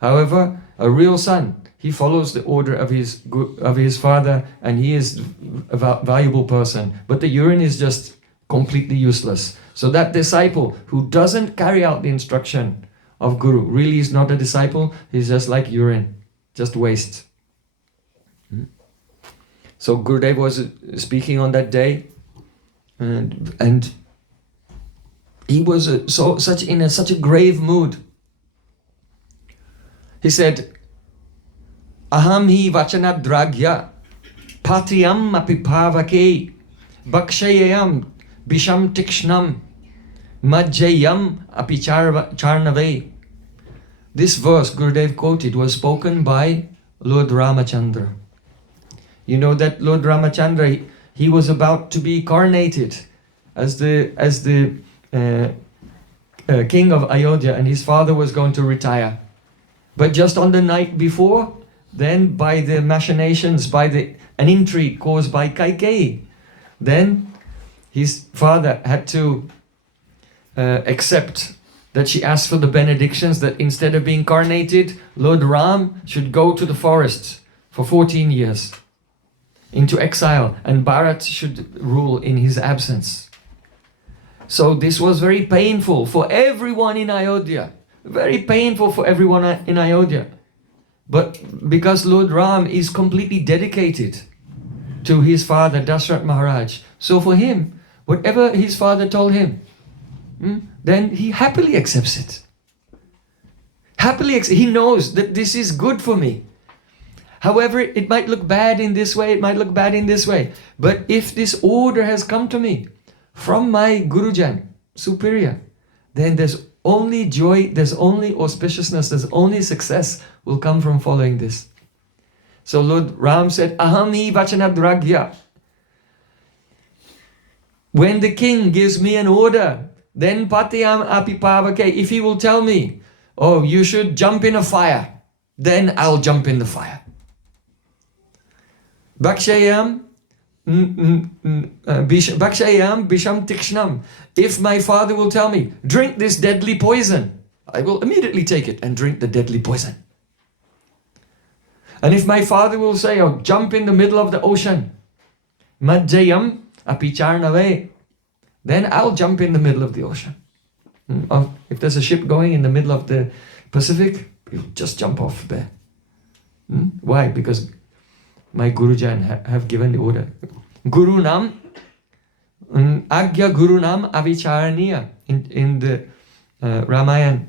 However, a real son, he follows the order of his father, and he is a valuable person. But the urine is just completely useless. So that disciple who doesn't carry out the instruction of Guru really is not a disciple. He's just like urine, just waste. So Gurudev was speaking on that day, and he was in such a grave mood. He said, Aham hi vachana dragya patiyam apipavake bakshayam bisham tikshnam majjayam apicharnave. This verse Gurudev quoted was spoken by Lord Ramachandra. You know that Lord Ramachandra, he was about to be coronated as the king of Ayodhya, and his father was going to retire. But just on the night before, then by the machinations, an intrigue caused by Kaikeyi, then his father had to accept that she asked for the benedictions that instead of being incarnated, Lord Ram should go to the forests for 14 years into exile, and Bharat should rule in his absence. So this was very painful for everyone in Ayodhya. Very painful for everyone in Ayodhya. But because Lord Ram is completely dedicated to his father Dashrath Maharaj, so for him, whatever his father told him, then he happily accepts it. He knows that this is good for me. However, it might look bad in this way, it might look bad in this way. But if this order has come to me from my Gurujan, superior, then there's only joy, there's only auspiciousness, there's only success will come from following this. So Lord Ram said, Ahami vachanadragya. When the king gives me an order, then patiyam apipavake, if he will tell me, oh, you should jump in a fire, then I'll jump in the fire. Bhakshayam bisham tikshnam. If my father will tell me, drink this deadly poison, I will immediately take it and drink the deadly poison. And if my father will say, oh, jump in the middle of the ocean, madjayam apicharnave, then I'll jump in the middle of the ocean. If there's a ship going in the middle of the Pacific, you'll just jump off there. Why? Because my Gurujan have given the order. Gurunam, Agya Gurunam Avicharaniya in the Ramayana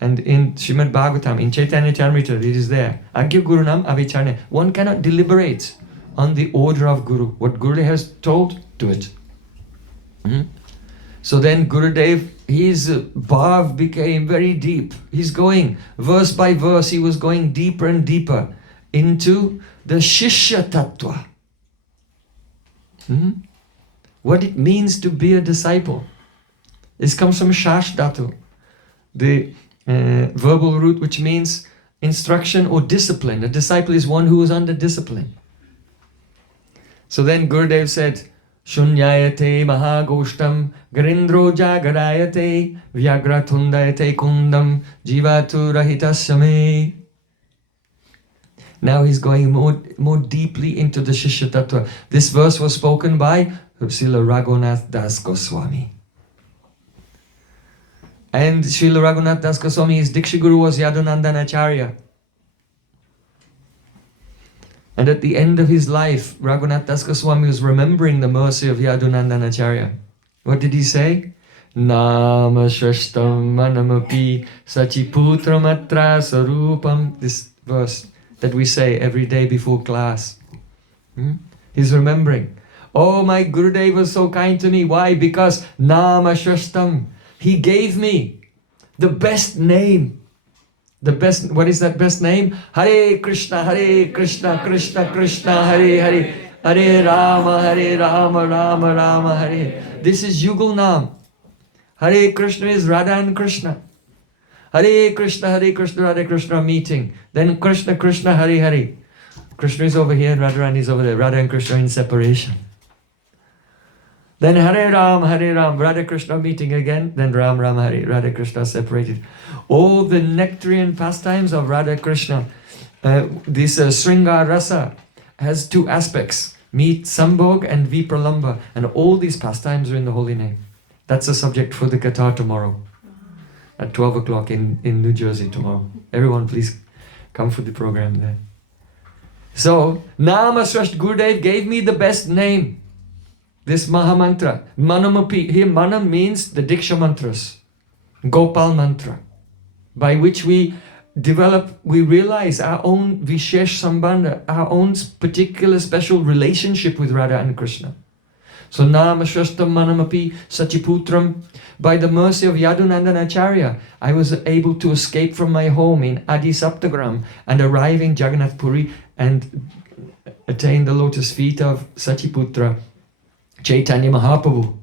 and in Srimad Bhagavatam, in Chaitanya Charitamrita, it is there. Agya Gurunam Avicharaniya. One cannot deliberate on the order of Guru. What Guru has told, do it. So then Gurudev, his bhav became very deep. He's going verse by verse, he was going deeper and deeper into the Shishya Tattva. What it means to be a disciple. This comes from Shash Dhatu, the verbal root which means instruction or discipline. A disciple is one who is under discipline. So then Gurudev said, Shunyayate mahagoshtam garindro jagarayate vyagrathundayate kundam jivatu rahitasyame. Now he's going more deeply into the Shishya Tattva. This verse was spoken by Srila Raghunath Das Goswami. And Srila Raghunath Das Goswami, his Diksha Guru was Yadunandana Acharya. And at the end of his life, Raghunath Das Goswami was remembering the mercy of Yadunandana Acharya. What did he say? Nama shashtam manamapi sachiputramatra sarupam. This verse that we say every day before class. He's remembering. Oh, my Gurudev was so kind to me. Why? Because Nama shashtam. He gave me the best name. The best, what is that best name? Hare Krishna, Krishna Krishna, Hare Hare, Hare Rama, Rama Rama, Hare. This is Yugal Nam. Hare Krishna is Radha and Krishna. Hare Krishna, Radha Krishna meeting. Then Krishna, Hare Hare. Krishna is over here and Radharani is over there. Radha and Krishna are in separation. Then Hare Ram, Radha Krishna meeting again. Then Ram, Hare, Radha Krishna separated. All the nectarian pastimes of Radha Krishna. This Sringar Rasa has two aspects. Meet Sambhog and Vipralamba. And all these pastimes are in the holy name. That's the subject for the Katha tomorrow. At 12 o'clock in New Jersey tomorrow. Everyone please come for the program there. So, Nama Srasht Gurudev gave me the best name. This Mahamantra, Manamapi. Here Manam means the Diksha mantras, Gopal mantra, by which we develop, we realize our own Vishesh Sambandha, our own particular special relationship with Radha and Krishna. So Nama Shrastam Manamapi Sachiputram. By the mercy of Yadunandana Acharya, I was able to escape from my home in Adi Saptagram and arrive in Jagannath Puri and attain the lotus feet of Sachiputra, Chaitanya Mahaprabhu.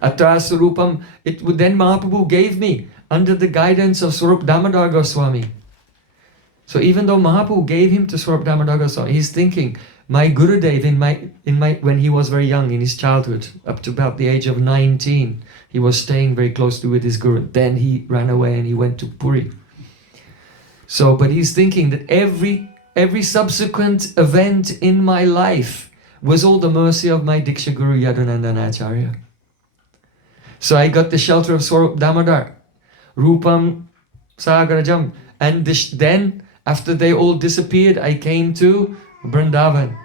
Atra Surupam, it would then Mahaprabhu gave me under the guidance of Swarup Damodar Goswami. So even though Mahaprabhu gave him to Swarup Damodar Goswami, he's thinking, My Gurudev, when he was very young, in his childhood, up to about the age of 19, he was staying very closely with his Guru. Then he ran away and he went to Puri. So, but he's thinking that every subsequent event in my life was all the mercy of my Diksha Guru Yadunandana Acharya. So I got the shelter of Swarup Damodar, Rupam Sagarajam, and then after they all disappeared, I came to Vrindavan,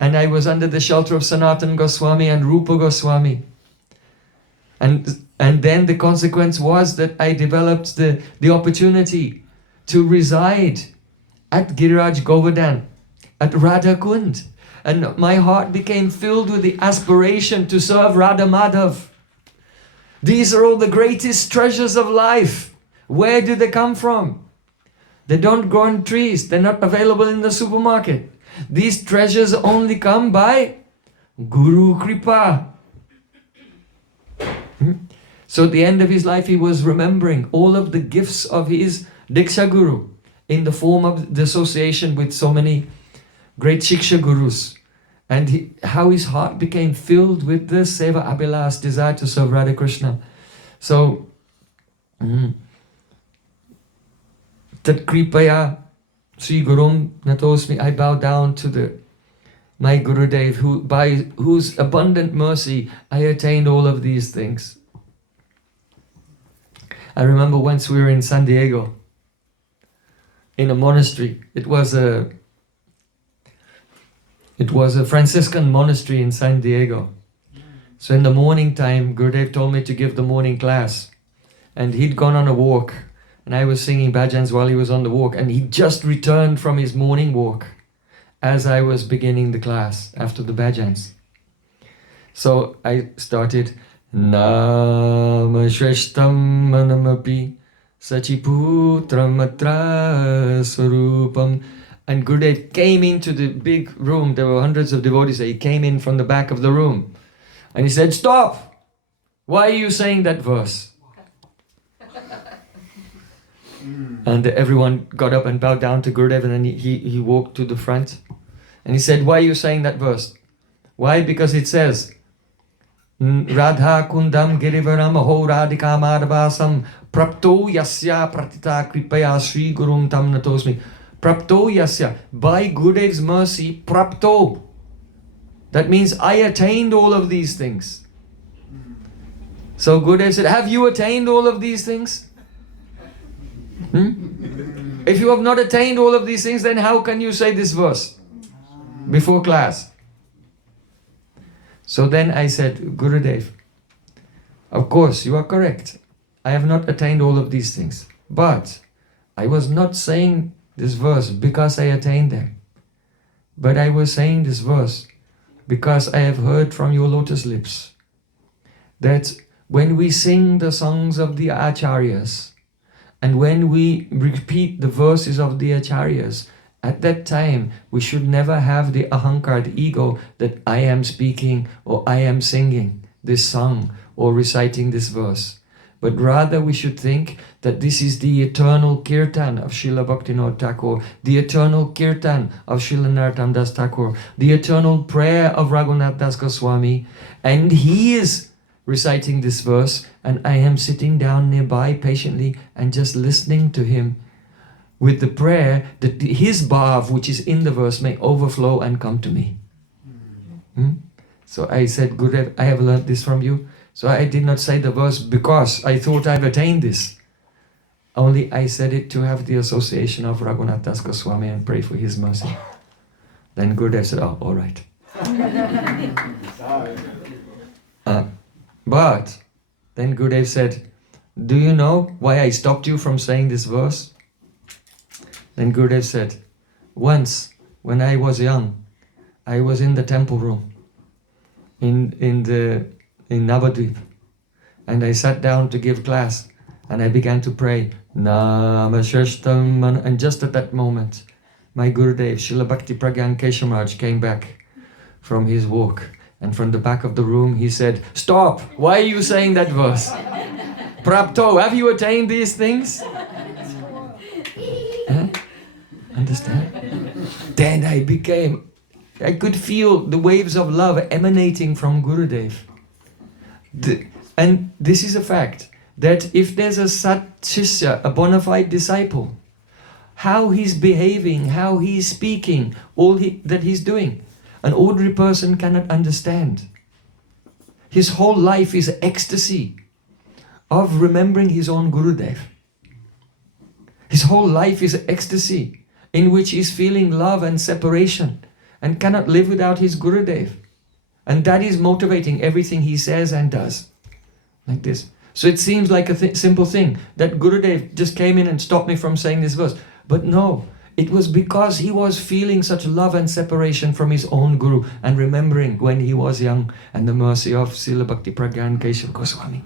and I was under the shelter of Sanatan Goswami and Rupa Goswami. And then the consequence was that I developed the opportunity to reside at Giriraj Govardhan, at Radha Kund. And my heart became filled with the aspiration to serve Radha Madhav. These are all the greatest treasures of life. Where do they come from? They don't grow on trees. They're not available in the supermarket. These treasures only come by Guru Kripa. So at the end of his life, he was remembering all of the gifts of his Diksha Guru in the form of the association with so many great Shiksha Gurus. And how his heart became filled with the Seva Abhilas, desire to serve Radha Krishna. So, Tat Kripaya Sri Gurum Natosmi, I bow down to my Gurudev, by whose abundant mercy I attained all of these things. I remember once we were in San Diego, in a monastery. It was a Franciscan monastery in San Diego. So in the morning time, Gurudev told me to give the morning class. And he'd gone on a walk. And I was singing bhajans while he was on the walk. And he just returned from his morning walk as I was beginning the class after the bhajans. So I started, Nama Shreshtam Manamapi Sachiputram Atra Sarupam. And Gurudev came into the big room. There were hundreds of devotees. He came in from the back of the room. And he said, stop! Why are you saying that verse? And everyone got up and bowed down to Gurudev, and then he walked to the front. And he said, why are you saying that verse? Why? Because it says, Radha Kundam Girivaram Ho Radhika Madhavasam Prapto Yasya Pratita Kripaya Sri Gurum Tam Natosmi. Prapto Yasya. By Gurudev's mercy, Prapto. That means I attained all of these things. So Gurudev said, have you attained all of these things? If you have not attained all of these things, then how can you say this verse before class? So then I said, Gurudev, of course you are correct. I have not attained all of these things. But I was not saying this verse because I attained them. But I was saying this verse because I have heard from your lotus lips that when we sing the songs of the Acharyas, and when we repeat the verses of the Acharyas, at that time we should never have the ahankar, the ego, that I am speaking or I am singing this song or reciting this verse. But rather we should think that this is the eternal kirtan of Srila Bhaktivinoda Thakur, the eternal kirtan of Srila Narottam Das Thakur, the eternal prayer of Raghunath Das Goswami, and he is reciting this verse, and I am sitting down nearby patiently and just listening to him with the prayer that his bhav, which is in the verse, may overflow and come to me. So I said, Gurudev, I have learned this from you. So I did not say the verse because I thought I've attained this. Only I said it to have the association of Raghunath Das Goswami and pray for his mercy. Then Gurudev said, oh, all right. But then Gurudev said, do you know why I stopped you from saying this verse? Then Gurudev said, once when I was young, I was in the temple room in Navadvip, and I sat down to give class, and I began to pray, Nama Shashtam, and just at that moment, my Gurudev, Srila Bhakti Pragyan Keshamaraj, came back from his walk. And from the back of the room, he said, stop! Why are you saying that verse? Prapto, have you attained these things? Understand? Then I became I could feel the waves of love emanating from Gurudev. And this is a fact, that if there's a Sat Shishya, a bona fide disciple, how he's behaving, how he's speaking, that he's doing, an ordinary person cannot understand. His whole life is ecstasy of remembering his own Gurudev. His whole life is ecstasy in which he's feeling love and separation and cannot live without his Gurudev. And that is motivating everything he says and does. Like this. So it seems like a simple thing that Gurudev just came in and stopped me from saying this verse. But no, it was because he was feeling such love and separation from his own Guru and remembering when he was young and the mercy of Srila Bhakti Pragyan Keshav Goswami.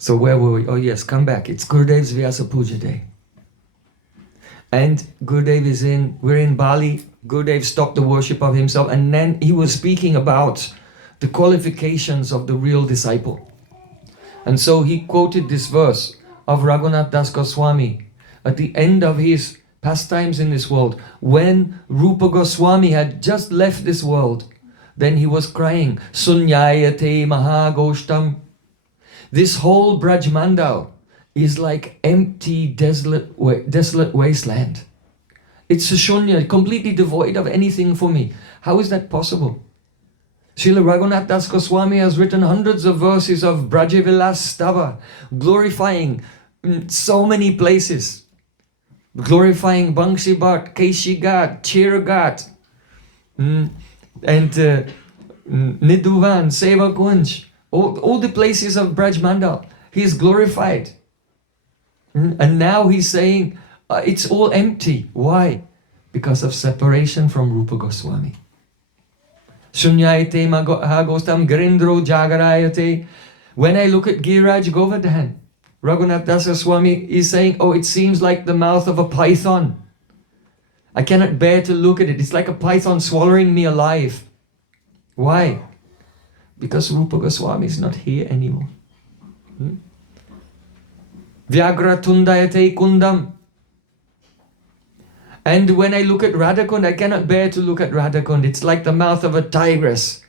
So where were we? Oh yes, come back. It's Gurudev's Vyasa Puja day. And Gurudev we're in Bali. Gurudev stopped the worship of himself, and then he was speaking about the qualifications of the real disciple. And so he quoted this verse of Raghunath Das Goswami at the end of his pastimes in this world. When Rupa Goswami had just left this world, then he was crying, Sunyayate Mahagoshtam. This whole Brajmandal is like empty, desolate wasteland. It's a shunya, completely devoid of anything for me. How is that possible? Srila Raghunath Das Goswami has written hundreds of verses of Brajavilas Stava, glorifying so many places. Glorifying Bangshi Bhat, Keshi Ghat, Chir Ghat, and Nidhuvan, Seva Kunj, all the places of Brajmandal. He is glorified. And now he's saying, it's all empty. Why? Because of separation from Rupa Goswami. Shunyayate Mahagostam Girindro Jagarayate. When I look at Giriraj Govardhan, Raghunath Das Goswami is saying, oh, it seems like the mouth of a python. I cannot bear to look at it. It's like a python swallowing me alive. Why? Because Rupa Goswami is not here anymore. Vyagra Tundayate Kundam. And when I look at Radhakund, I cannot bear to look at Radhakund. It's like the mouth of a tigress,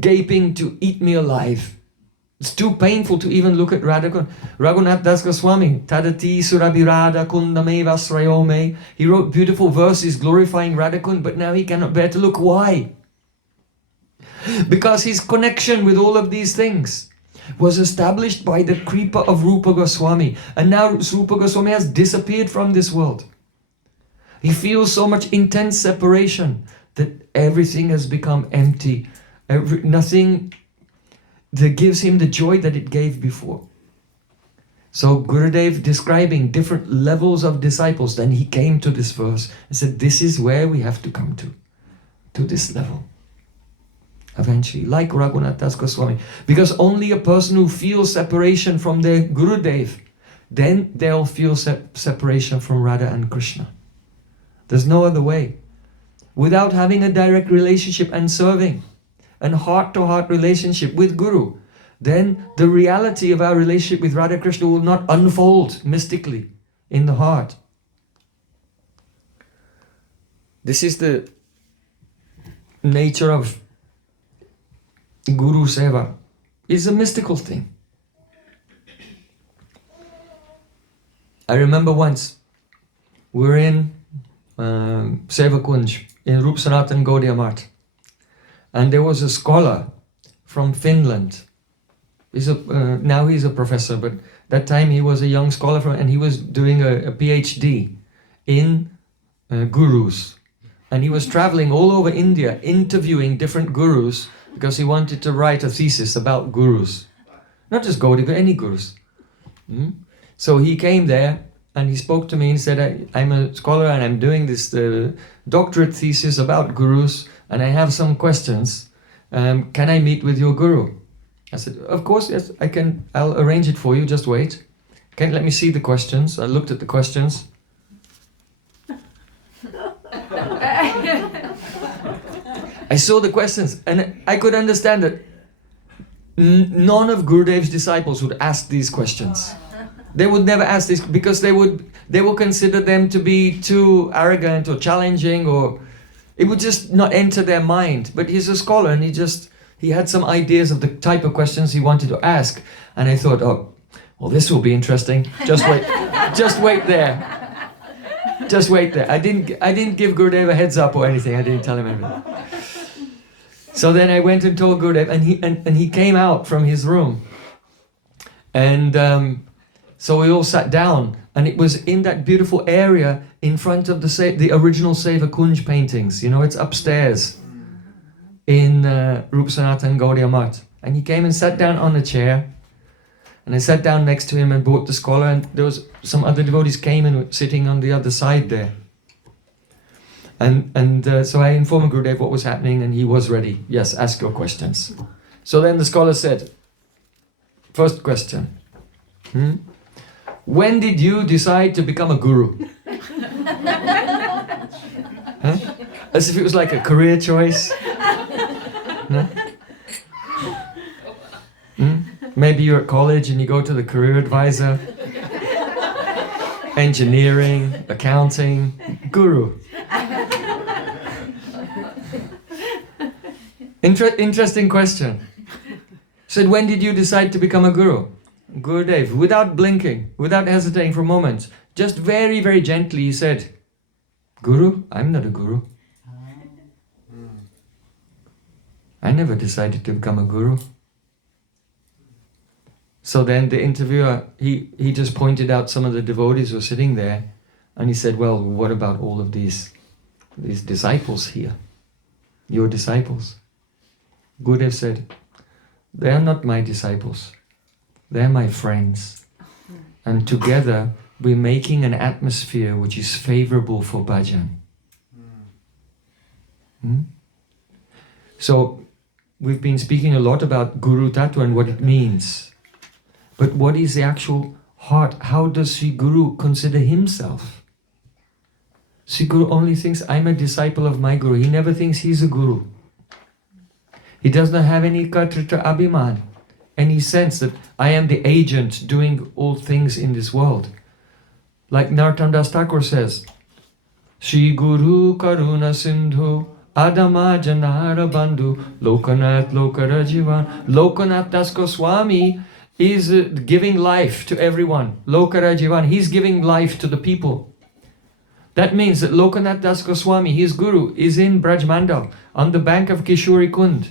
gaping to eat me alive. It's too painful to even look at Radhakund. Raghunath Das Goswami, Tadati Surabhirada Kundameva Srayome. He wrote beautiful verses glorifying Radhakund, but now he cannot bear to look. Why? Because his connection with all of these things was established by the kripa of Rupa Goswami. And now Rupa Goswami has disappeared from this world. He feels so much intense separation that everything has become empty. Nothing that gives him the joy that it gave before. So Gurudev describing different levels of disciples, then he came to this verse and said, this is where we have to come to this level. Eventually, like Raghunath Das Goswami. Because only a person who feels separation from their Gurudev, then they'll feel separation from Radha and Krishna. There's no other way. Without having a direct relationship and serving, and heart-to-heart relationship with Guru, then the reality of our relationship with Radha Krishna will not unfold mystically in the heart. This is the nature of Guru Seva. It's a mystical thing. I remember once we were in Seva Kunj in Rup Sanatan Gaudiya Math, and there was a scholar from Finland. Now he's a professor, but that time he was a young scholar and he was doing a PhD in gurus, and he was traveling all over India interviewing different gurus because he wanted to write a thesis about gurus, not just Gaudiya, but any gurus. So he came there and he spoke to me and said, I'm a scholar and I'm doing this doctorate thesis about gurus and I have some questions. Can I meet with your guru? I said, of course, yes, I can. I'll arrange it for you, just wait. Okay, let me see the questions. I looked at the questions. I saw the questions and I could understand that None of Gurudev's disciples would ask these questions. They would never ask this because they will consider them to be too arrogant or challenging, or it would just not enter their mind. But he's a scholar and he had some ideas of the type of questions he wanted to ask. And I thought, oh, well, this will be interesting. Just wait, just wait there. Just wait there. I didn't give Gurudev a heads up or anything. I didn't tell him anything. So then I went and told Gurudev, and he came out from his room. And so we all sat down, and it was in that beautiful area in front of the original Seva Kunj paintings. You know, it's upstairs in Rup Sanatan Gaudiya Math. And he came and sat down on a chair, and I sat down next to him and brought the scholar, and there was some other devotees came and were sitting on the other side there. And so I informed Gurudev what was happening, and he was ready. Yes, ask your questions. So then the scholar said, first question. When did you decide to become a guru? Huh? As if it was like a career choice. No? Maybe you're at college and you go to the career advisor. Engineering, accounting, guru. Interesting question. Said, when did you decide to become a guru? Gurudev, without blinking, without hesitating for a moment, just very, very gently he said, Guru, I'm not a guru. I never decided to become a guru. So then the interviewer, he just pointed out some of the devotees who were sitting there, and he said, well, what about all of these disciples here? Your disciples? Gurudev said, they are not my disciples. They're my friends. And together we're making an atmosphere which is favorable for bhajan. So we've been speaking a lot about Guru Tattva and what it means. But what is the actual heart? How does Sri Guru consider himself? Sri Guru only thinks, I'm a disciple of my Guru. He never thinks he's a Guru. He does not have any katrita abhiman, any sense that I am the agent doing all things in this world. Like Narottam Das Thakur says, Shri Guru Karuna Sindhu Adama Janara Bandhu Lokanath Lokara Jivan. Lokanath Das Goswami is giving life to everyone. Lokara Jivan, he's giving life to the people. That means that Lokanath Das Goswami, his guru, is in Brajmandal, on the bank of Kishori Kund,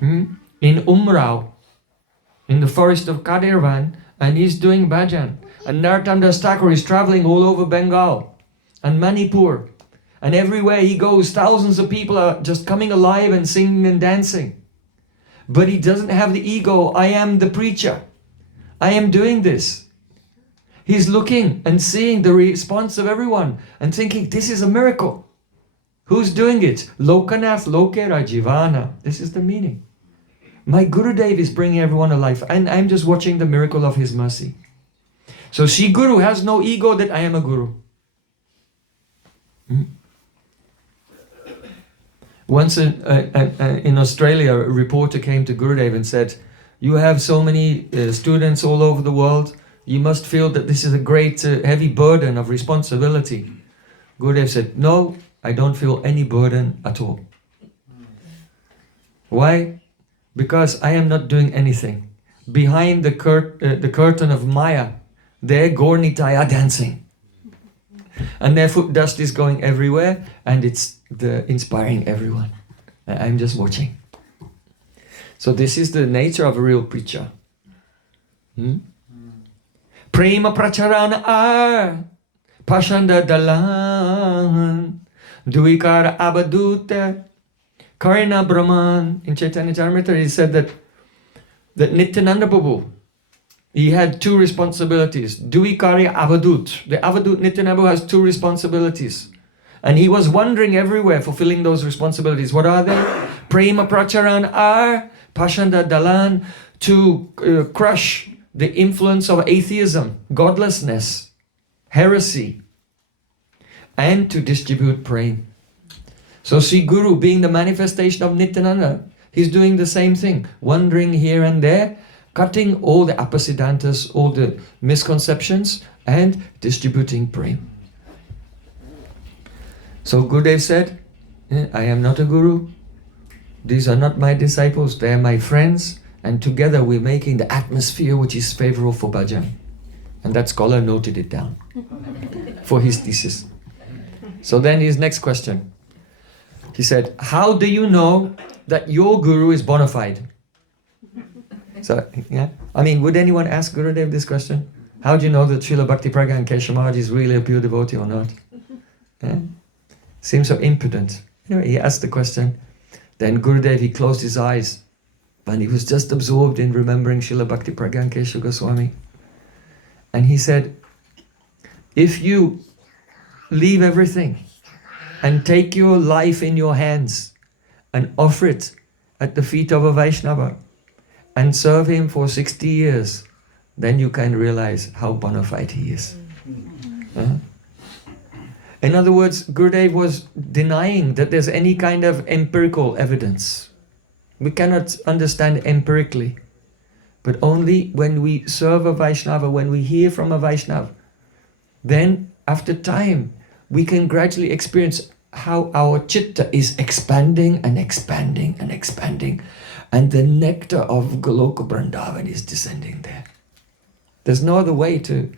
in Umrao, in the forest of Kadirvan, and he's doing bhajan. And Narottam Das Thakur is traveling all over Bengal and Manipur. And everywhere he goes, thousands of people are just coming alive and singing and dancing. But he doesn't have the ego, I am the preacher. I am doing this. He's looking and seeing the response of everyone and thinking, this is a miracle. Who's doing it? Lokanath Lokera Jivana. This is the meaning. My Gurudev is bringing everyone alive, and I'm just watching the miracle of his mercy. So Sri Guru has no ego that I am a guru. Once in Australia, a reporter came to Gurudev and said, you have so many students all over the world, you must feel that this is a great heavy burden of responsibility. Gurudev said, no, I don't feel any burden at all. Why? Because I am not doing anything. Behind the curtain of Maya, there Gaur-Nitai are dancing. And their foot dust is going everywhere, and it's inspiring everyone. I'm just watching. So this is the nature of a real preacher. Prema pracharana ar pashanda dalan duikara abadute karina brahman. In Chaitanya Charitamrita he said that Nityananda Prabhu, he had two responsibilities. Duikari avadut. The avadut Nityananda Prabhu has two responsibilities. And he was wandering everywhere fulfilling those responsibilities. What are they? Prema pracharan ar pashanda dalan, to crush the influence of atheism, godlessness, heresy, and to distribute prema. So Sri Guru, being the manifestation of Nityananda, He's doing the same thing, wandering here and there, cutting all the apasiddhantas, all the misconceptions, and distributing prema. So Gurudev said, I am not a guru. These are not my disciples, they are my friends. And together we're making the atmosphere which is favorable for bhajan. And that scholar noted it down for his thesis. So then his next question. He said, how do you know that your guru is bona fide? So, yeah. I mean, would anyone ask Gurudev this question? How do you know that Srila Bhakti Pragyan Kesha Maharaj is really a pure devotee or not? Yeah? Seems so impudent. Anyway, he asked the question. Then Gurudev, he closed his eyes and he was just absorbed in remembering Srila Bhakti Pragyan Kesha Goswami. And he said, if you leave everything and take your life in your hands and offer it at the feet of a Vaishnava and serve him for 60 years, then you can realize how bona fide he is. In other words, Gurudev was denying that there's any kind of empirical evidence. We cannot understand empirically, but only when we serve a Vaishnava, when we hear from a Vaishnava, then after time, we can gradually experience how our chitta is expanding and expanding and expanding, and the nectar of Goloka Vrindavan is descending there. There's no other way to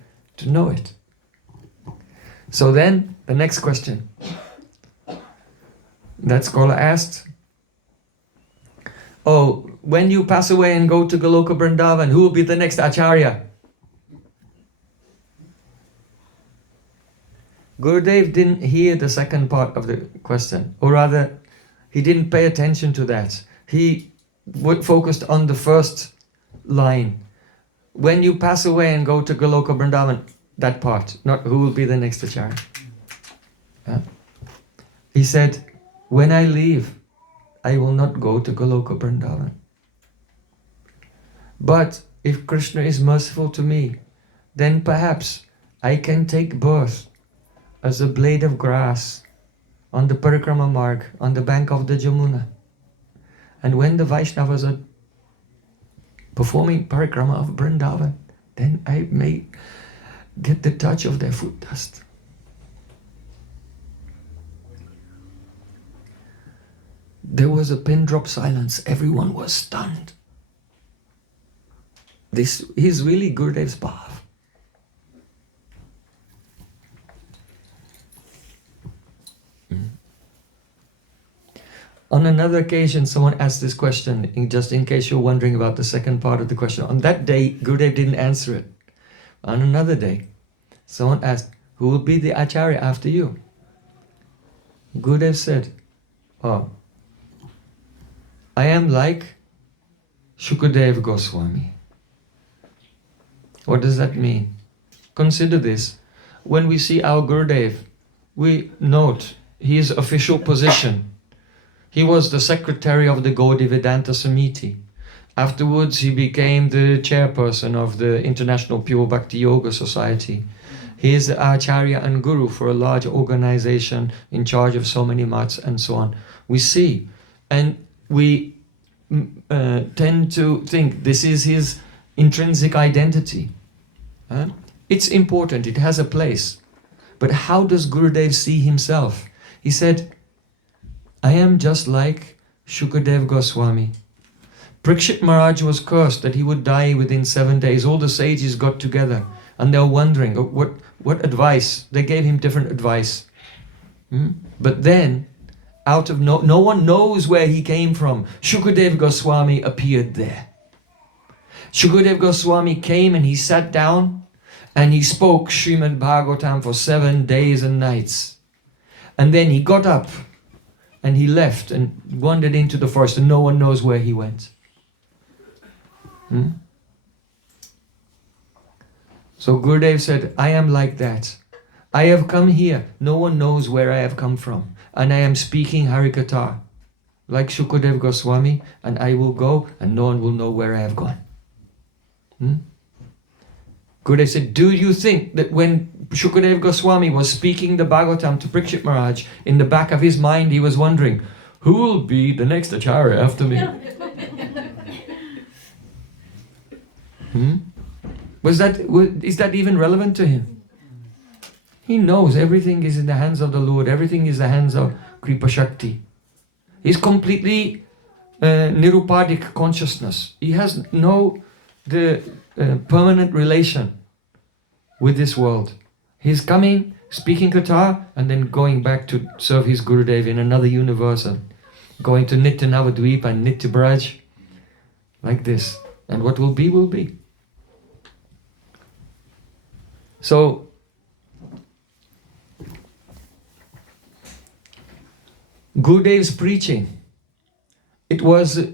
know it. So then, the next question. That scholar asked, oh, when you pass away and go to Goloka Vrindavan, who will be the next Acharya? Gurudev didn't hear the second part of the question, or rather, he didn't pay attention to that. He focused on the first line. When you pass away and go to Goloka Vrindavan, that part, not who will be the next Acharya. Yeah? He said, when I leave, I will not go to Goloka Vrindavan. But if Krishna is merciful to me, then perhaps I can take birth as a blade of grass on the Parikrama Marg, on the bank of the Jamuna. And when the Vaishnavas are performing Parikrama of Vrindavan, then I may get the touch of their foot dust. There was a pin drop silence. Everyone was stunned. This is really Gurudev's path. On another occasion, someone asked this question, just in case you're wondering about the second part of the question. On that day, Gurudev didn't answer it. On another day, someone asked, who will be the Acharya after you? Gurudev said, oh, I am like Shukadeva Goswami. What does that mean? Consider this. When we see our Gurudev, we note his official position. He was the secretary of the Gaudiya Vedanta Samiti. Afterwards, he became the chairperson of the International Pure Bhakti Yoga Society. He is the Acharya and Guru for a large organization in charge of so many mats and so on. We see, and we tend to think this is his intrinsic identity. It's important, it has a place. But how does Gurudev see himself? He said, I am just like Shukadeva Goswami. Parikshit Maharaj was cursed that he would die within 7 days. All the sages got together and they were wondering what advice. They gave him different advice. But then, out of no one knows where he came from. Shukadeva Goswami appeared there. Shukadeva Goswami came and he sat down and he spoke Srimad Bhagavatam for 7 days and nights. And then he got up and he left and wandered into the forest and no one knows where he went. So Gurudev said, I am like that. I have come here. No one knows where I have come from. And I am speaking Harikatha like Shukadeva Goswami, and I will go and no one will know where I have gone. Gurudev said, do you think that when Shukadeva Goswami was speaking the Bhagavatam to Parikshit Maharaj, in the back of his mind he was wondering, who will be the next Acharya after me? Is that even relevant to him? He knows everything is in the hands of the Lord, everything is in the hands of Kripa Shakti. He's completely nirupadik consciousness. He has no permanent relation with this world. He's coming, speaking Katha, and then going back to serve his Gurudev in another universe, and going to Nitya Navadvip and Nitya Braj, like this. And what will be, will be. So, Gurudev's preaching, it was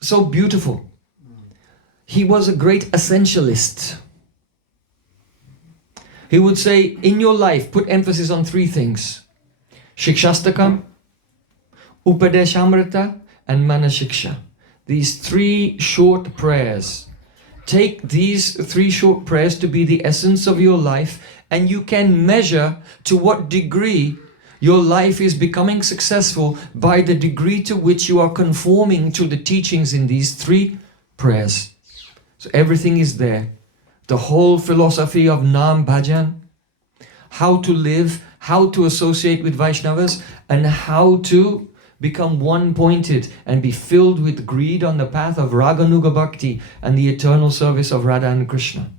so beautiful. He was a great essentialist. He would say, in your life, put emphasis on three things: Shikshastakam, Upadeshamrita, and Manashiksha. These three short prayers. Take these three short prayers to be the essence of your life, and you can measure to what degree your life is becoming successful by the degree to which you are conforming to the teachings in these three prayers. So everything is there. The whole philosophy of Nam Bhajan, how to live, how to associate with Vaishnavas, and how to become one-pointed and be filled with greed on the path of Raganuga Bhakti and the eternal service of Radha and Krishna,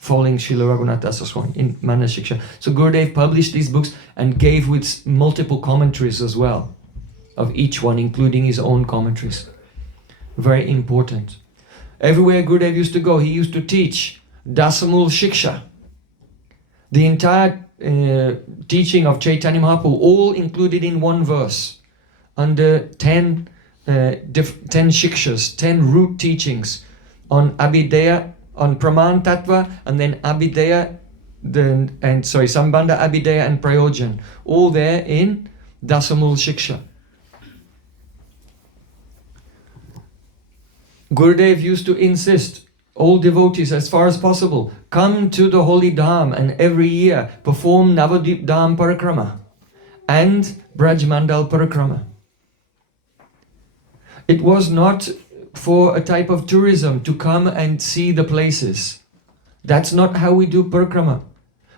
following Srila Raghunath Das Goswami in Manashiksha. So Gurudev published these books and gave with multiple commentaries as well, of each one, including his own commentaries. Very important. Everywhere Gurudev used to go, he used to teach Dasamul Shiksha. The entire teaching of Chaitanya Mahaprabhu, all included in one verse, under 10 shikshas, 10 root teachings on Abhidheya, on Praman Tattva, and then Abhidheya, Sambandha, Abhidheya and Prayojan, all there in Dasamul Shiksha. Gurudev used to insist, all devotees as far as possible, come to the holy Dham and every year perform Navadvip Dham Parikrama and Braj Mandal Parikrama. It was not for a type of tourism to come and see the places. That's not how we do parikrama.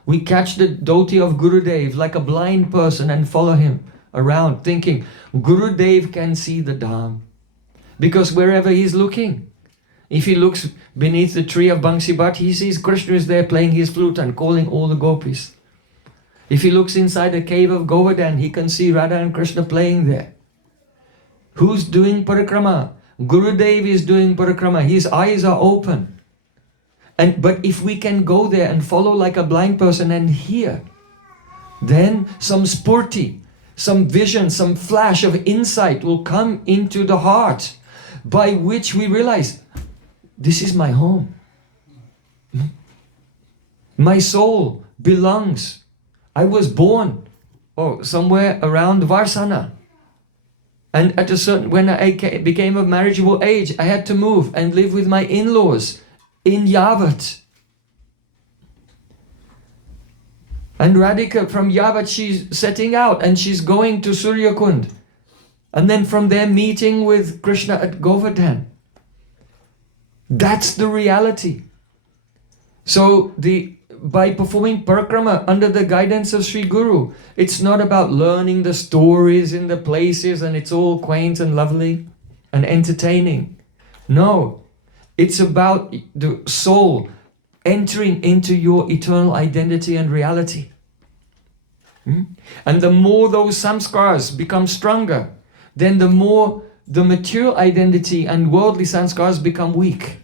We catch the dhoti of Gurudev like a blind person and follow him around thinking Gurudev can see the Dham. Because wherever he's looking, if he looks beneath the tree of Bangsi Bhatt, he sees Krishna is there playing his flute and calling all the gopis. If he looks inside the cave of Govardhan, he can see Radha and Krishna playing there. Who's doing parikrama? Gurudev is doing parikrama. His eyes are open. But if we can go there and follow like a blind person and hear, then some spurti, some vision, some flash of insight will come into the heart, by which we realize, this is my home. My soul belongs. I was born somewhere around Varsana. And when I became of marriageable age, I had to move and live with my in-laws in Yavat. And Radhika from Yavat, she's setting out and she's going to Suryakund. And then from there meeting with Krishna at Govardhan. That's the reality. So by performing parikrama under the guidance of Sri Guru, it's not about learning the stories in the places and it's all quaint and lovely and entertaining. No, it's about the soul entering into your eternal identity and reality. And the more those samskars become stronger, then the more the material identity and worldly sanskars become weak.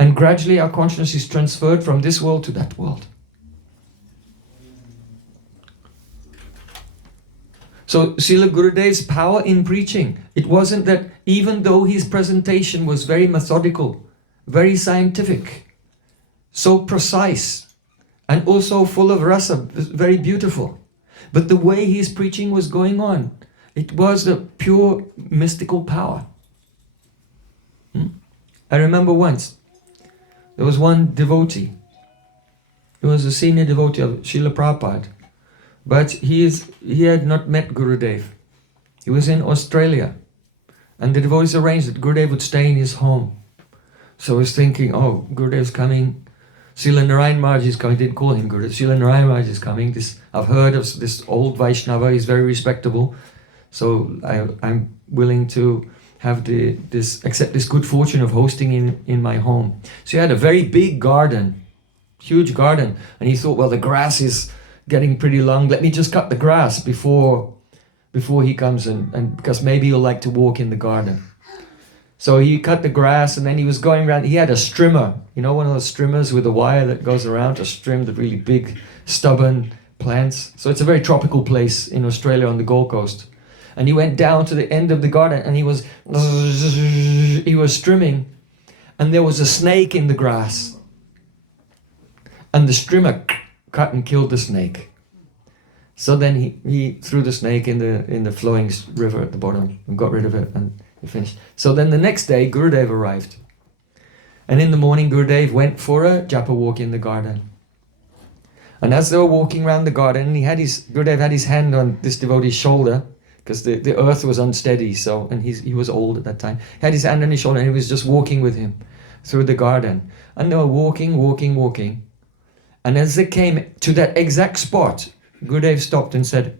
And gradually our consciousness is transferred from this world to that world. So Srila Gurudev's power in preaching, it wasn't that even though his presentation was very methodical, very scientific, so precise, and also full of rasa, very beautiful, but the way his preaching was going on, it was a pure mystical power. I remember once, there was one devotee. He was a senior devotee of Srila Prabhupada. But he had not met Gurudev. He was in Australia. And the devotees arranged that Gurudev would stay in his home. So I was thinking, oh, Gurudev's coming. Srila Narayana Maharaj is coming. They didn't call him Gurudev. Srila Narayana Maharaj is coming. I've heard of this old Vaishnava. He's very respectable. So I'm willing to have accept this good fortune of hosting in my home. So he had a very big garden, huge garden. And he thought, well, the grass is getting pretty long. Let me just cut the grass before he comes and because maybe he'll like to walk in the garden. So he cut the grass and then he was going around. He had a strimmer, you know, one of those strimmers with a wire that goes around to strim the really big, stubborn plants. So it's a very tropical place in Australia on the Gold Coast. And he went down to the end of the garden and he was strimming, and there was a snake in the grass. And the strimmer cut and killed the snake. So then he threw the snake in the flowing river at the bottom and got rid of it, and he finished. So then the next day Gurudev arrived. And in the morning Gurudev went for a japa walk in the garden. And as they were walking around the garden, Gurudev had his hand on this devotee's shoulder, because the earth was unsteady, and he was old at that time. He had his hand on his shoulder and he was just walking with him through the garden. And they were walking. And as they came to that exact spot, Gurudev stopped and said,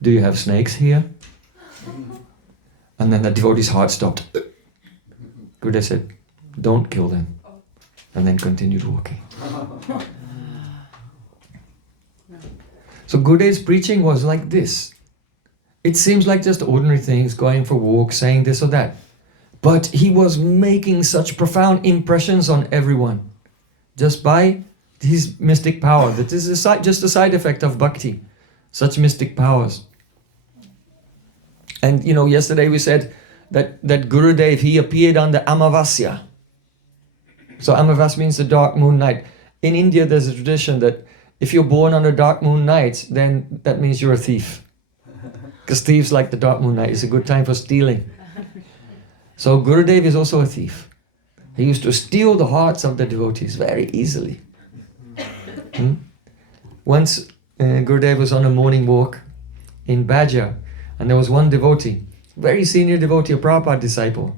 "Do you have snakes here?" And then the devotee's heart stopped. Gurudev said, "Don't kill them." And then continued walking. So Gurudev's preaching was like this. It seems like just ordinary things, going for walks, saying this or that. But he was making such profound impressions on everyone just by his mystic power. That is just a side effect of bhakti, such mystic powers. And you know, yesterday we said that Gurudev, he appeared on the Amavasya. So Amavasya means the dark moon night. In India there's a tradition that if you're born on a dark moon night, then that means you're a thief. Because thieves like the dark moon night. It's a good time for stealing. So Gurudev is also a thief. He used to steal the hearts of the devotees very easily. Once Gurudev was on a morning walk in Badger, and there was one devotee, very senior devotee, a Prabhupada disciple.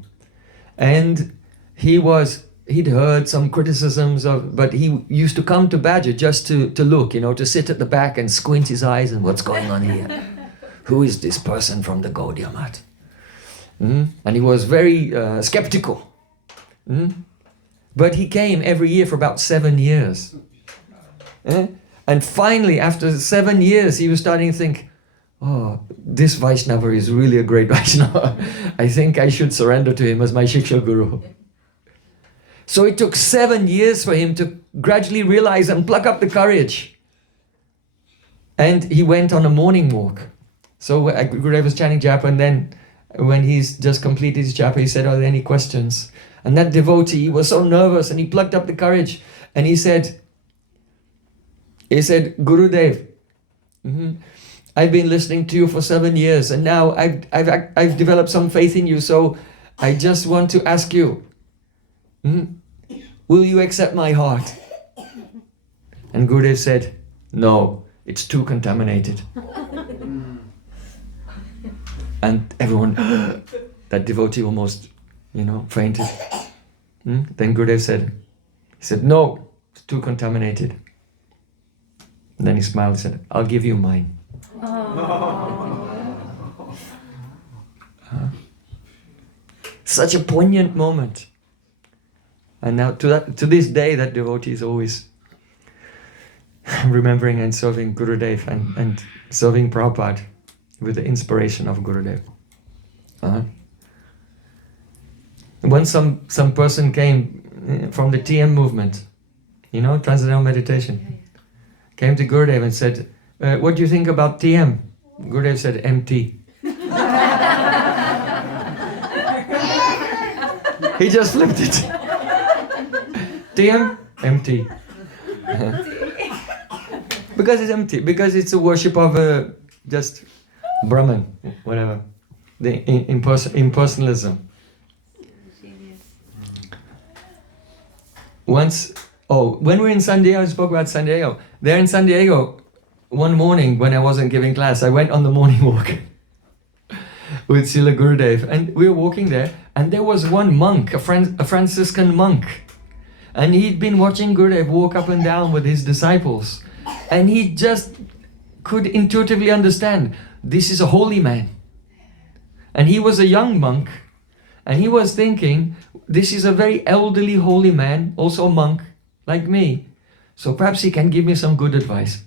And he'd heard some criticisms but he used to come to Badger just to look, to sit at the back and squint his eyes and what's going on here. Who is this person from the Gaudiya Math? And he was very skeptical. But he came every year for about 7 years. And finally, after 7 years, he was starting to think, oh, this Vaishnava is really a great Vaishnava. I think I should surrender to him as my Shiksha Guru. So it took 7 years for him to gradually realize and pluck up the courage. And he went on a morning walk. So Gurudev was chanting japa, and then when he's just completed his japa, he said, are there any questions? And that devotee was so nervous, and he plucked up the courage, and he said, Gurudev, I've been listening to you for 7 years, and now I've developed some faith in you, so I just want to ask you, will you accept my heart? And Gurudev said, no, it's too contaminated. And everyone, that devotee almost, fainted. Then Gurudev said, no, it's too contaminated. And then he smiled and said, I'll give you mine. Such a poignant moment. And now to this day, that devotee is always remembering and serving Gurudev and serving Prabhupada with the inspiration of Gurudev. When some person came from the TM movement, Transcendental Meditation, came to Gurudev and said, what do you think about TM? Gurudev said, empty. He just flipped it. TM, empty. Because it's empty, because it's a worship of just Brahman, whatever, the impersonalism. When we're in San Diego, I spoke about San Diego. There in San Diego, one morning when I wasn't giving class, I went on the morning walk. with Srila Gurudeva, and we were walking there, and there was one monk, a Franciscan monk, and he'd been watching Gurudev walk up and down with his disciples, and he just could intuitively understand, this is a holy man. And he was a young monk, and he was thinking, this is a very elderly holy man, also a monk, like me. So perhaps he can give me some good advice.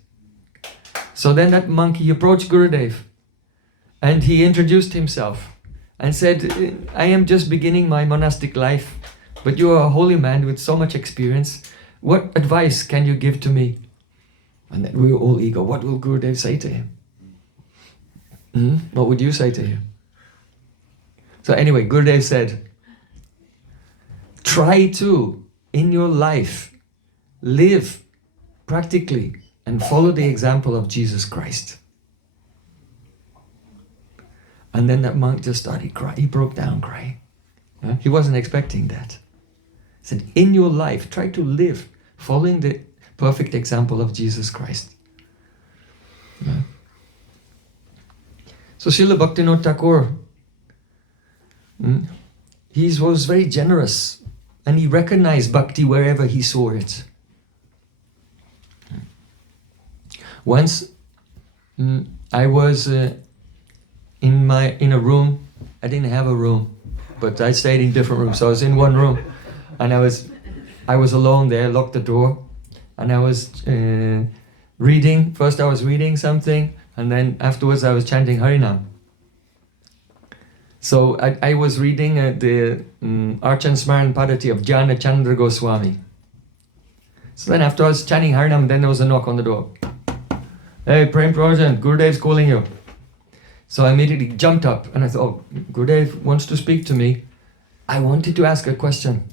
So then that monk, he approached Gurudev, and he introduced himself, and said, I am just beginning my monastic life, but you are a holy man with so much experience. What advice can you give to me? And then we were all eager. What will Gurudev say to him? What would you say to him? So anyway, Gurudev said, try to, in your life, live practically and follow the example of Jesus Christ. And then that monk just started crying. He broke down crying. He wasn't expecting that. He said, in your life, try to live following the perfect example of Jesus Christ. So Srila Bhaktivinoda Thakur, he was very generous, and he recognized bhakti wherever he saw it. Once I was in a room. I didn't have a room, but I stayed in different rooms. So I was in one room, and I was alone there, locked the door, and I was reading. First I was reading something, and then afterwards I was chanting Harinam. So I was reading the Archan Smaran Padati of Jnana Chandra Goswami. So then after I was chanting Harinam, then there was a knock on the door. Hey, Prem Prajan, Gurudev's calling you. So I immediately jumped up, and I thought, oh, Gurudev wants to speak to me. I wanted to ask a question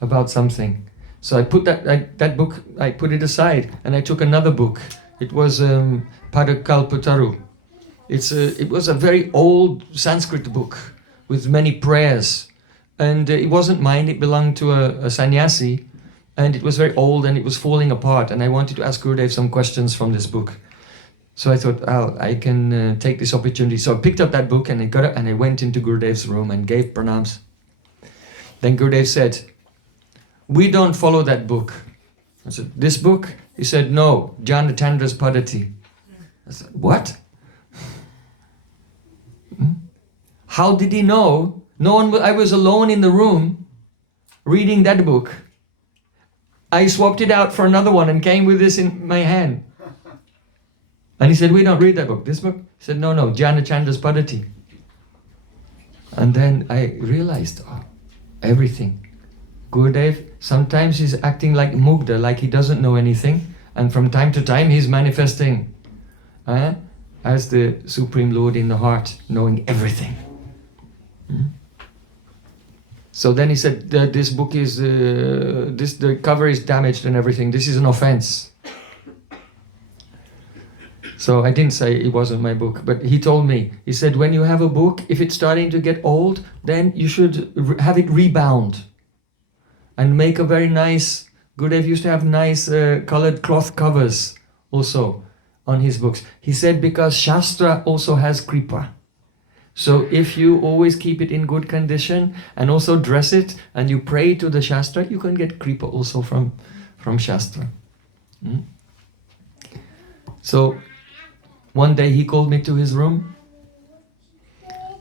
about something. So I put that book, I put it aside, and I took another book. It was Padakalpataru. It was a very old Sanskrit book with many prayers, and it wasn't mine. It belonged to a sannyasi, and it was very old, and it was falling apart. And I wanted to ask Gurudev some questions from this book. So I thought, I can take this opportunity. So I picked up that book, and I got it, and I went into Gurudev's room and gave pranams. Then Gurudev said, we don't follow that book. I said, this book? He said, no, Jnana Chandra's Padati. I said, what? How did he know? No one. I was alone in the room reading that book. I swapped it out for another one and came with this in my hand. And he said, we don't read that book. This book? He said, no, Jnana Chandra's Padati. And then I realized, everything. Gurudev, sometimes he's acting like Mugdha, like he doesn't know anything. And from time to time he's manifesting as the Supreme Lord in the heart, knowing everything. So then he said, this book is, the cover is damaged and everything. This is an offense. So I didn't say it wasn't my book, but he told me, he said, when you have a book, if it's starting to get old, then you should have it rebound and make a very nice, Gurudev used to have nice colored cloth covers also on his books. He said, because Shastra also has kripa. So if you always keep it in good condition and also dress it and you pray to the Shastra, you can get kripa also from Shastra. So one day he called me to his room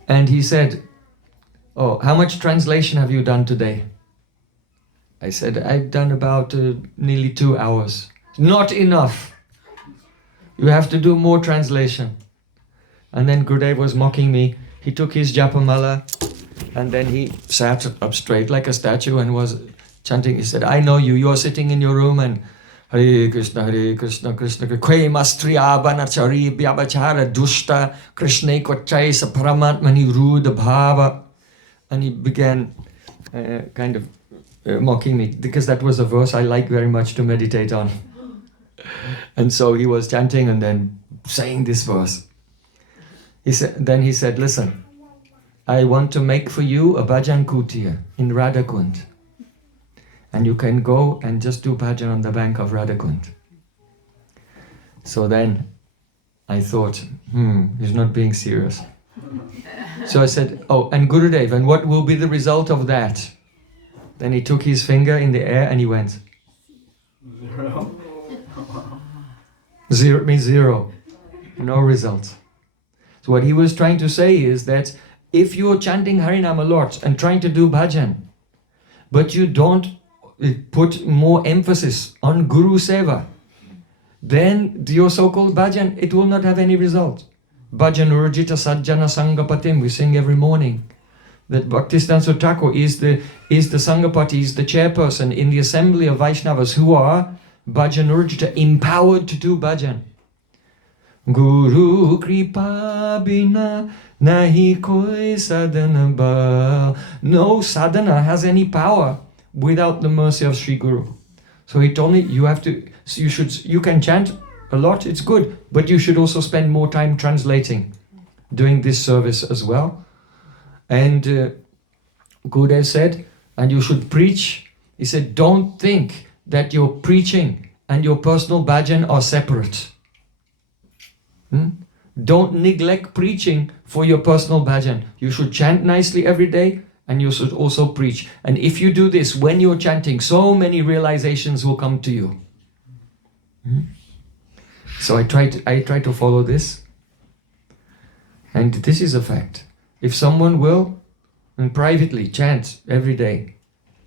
and he said, oh, how much translation have you done today? I said, I've done about nearly 2 hours. Not enough. You have to do more translation. And then Gurudev was mocking me. He took his japamala and then he sat up straight like a statue and was chanting. He said, I know you. You're sitting in your room and Hare Krishna, Krishna Krishna, Kwe Mastriya Banachari Vyabachara Dushta Krishna Kochai Saparamatmani Ruda Bhava. And he began kind of mocking me because that was a verse I like very much to meditate on. And so he was chanting and then saying this verse. Then he said, listen, I want to make for you a bhajan kutia in Radhakund. And you can go and just do bhajan on the bank of Radhakund. So then I thought, he's not being serious. So I said, oh, and Gurudev, and what will be the result of that? Then he took his finger in the air and he went. Zero means zero. No result. So what he was trying to say is that if you're chanting Harinam a lot and trying to do bhajan, but you don't put more emphasis on Guru Seva, then your so-called bhajan, it will not have any result. Bhajan Urjita Sajjana Sangapatim, we sing every morning. That Bhaktisiddhanta Thakur is the Sangapati, is the chairperson in the assembly of Vaishnavas who are Bhajan Urjita, empowered to do bhajan. Guru Kripa Bina Nahi Koi Sadhana Bal. No sadhana has any power without the mercy of Sri Guru. So he told me, you can chant a lot, it's good, but you should also spend more time translating, doing this service as well. And Gurudev said, and you should preach. He said, don't think that your preaching and your personal bhajan are separate. Don't neglect preaching for your personal bhajan. You should chant nicely every day and you should also preach. And if you do this, when you're chanting, so many realizations will come to you. So I try to follow this. And this is a fact. If someone will, and privately chant every day,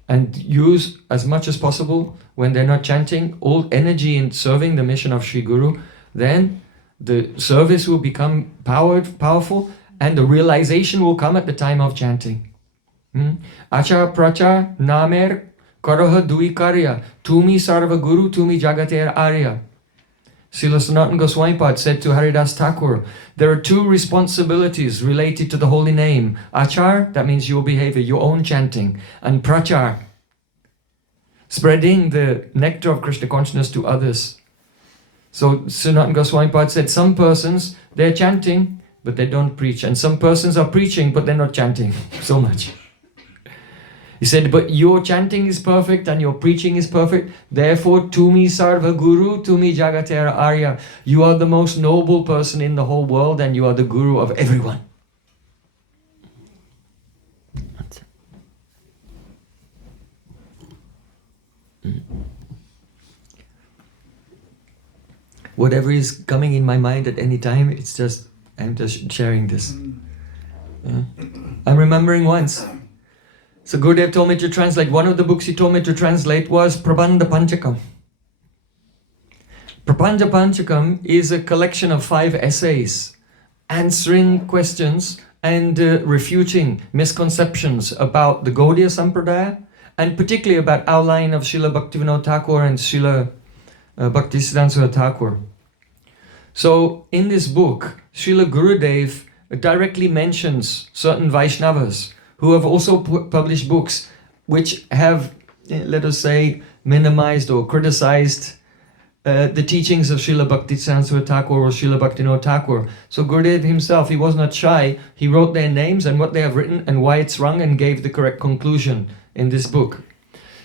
and use as much as possible when they're not chanting, all energy in serving the mission of Sri Guru, then the service will become powerful, and the realization will come at the time of chanting. Achar prachar namer karaha dui karya, tumi sarva guru, tumi jagater arya. Srila Sanatana Goswami Maharaja said to Haridas Thakur, there are two responsibilities related to the holy name. Achar, that means your behavior, your own chanting, and prachar, spreading the nectar of Krishna consciousness to others. So Sanatana Goswami Maharaja said, some persons, they're chanting, but they don't preach. And some persons are preaching, but they're not chanting so much. He said, but your chanting is perfect and your preaching is perfect. Therefore, Tumi Sarva Guru, Tumi Jagatera Arya. You are the most noble person in the whole world and you are the Guru of everyone. Whatever is coming in my mind at any time, I'm just sharing this. I'm remembering once. So Gurudev told me to translate, one of the books he told me to translate was Prabandha Panchakam. Prabandha Panchakam is a collection of 5 essays answering questions and refuting misconceptions about the Gaudiya Sampradaya and particularly about our line of Srila Bhaktivinoda Thakur and Srila Bhaktisiddhanta Thakur. So in this book, Srila Gurudev directly mentions certain Vaishnavas who have also published books which have, let us say, minimized or criticized the teachings of Srila Bhaktisiddhanta Thakur or Srila Bhaktivinoda Thakur. So Gurudev himself, he was not shy. He wrote their names and what they have written and why it's wrong and gave the correct conclusion in this book.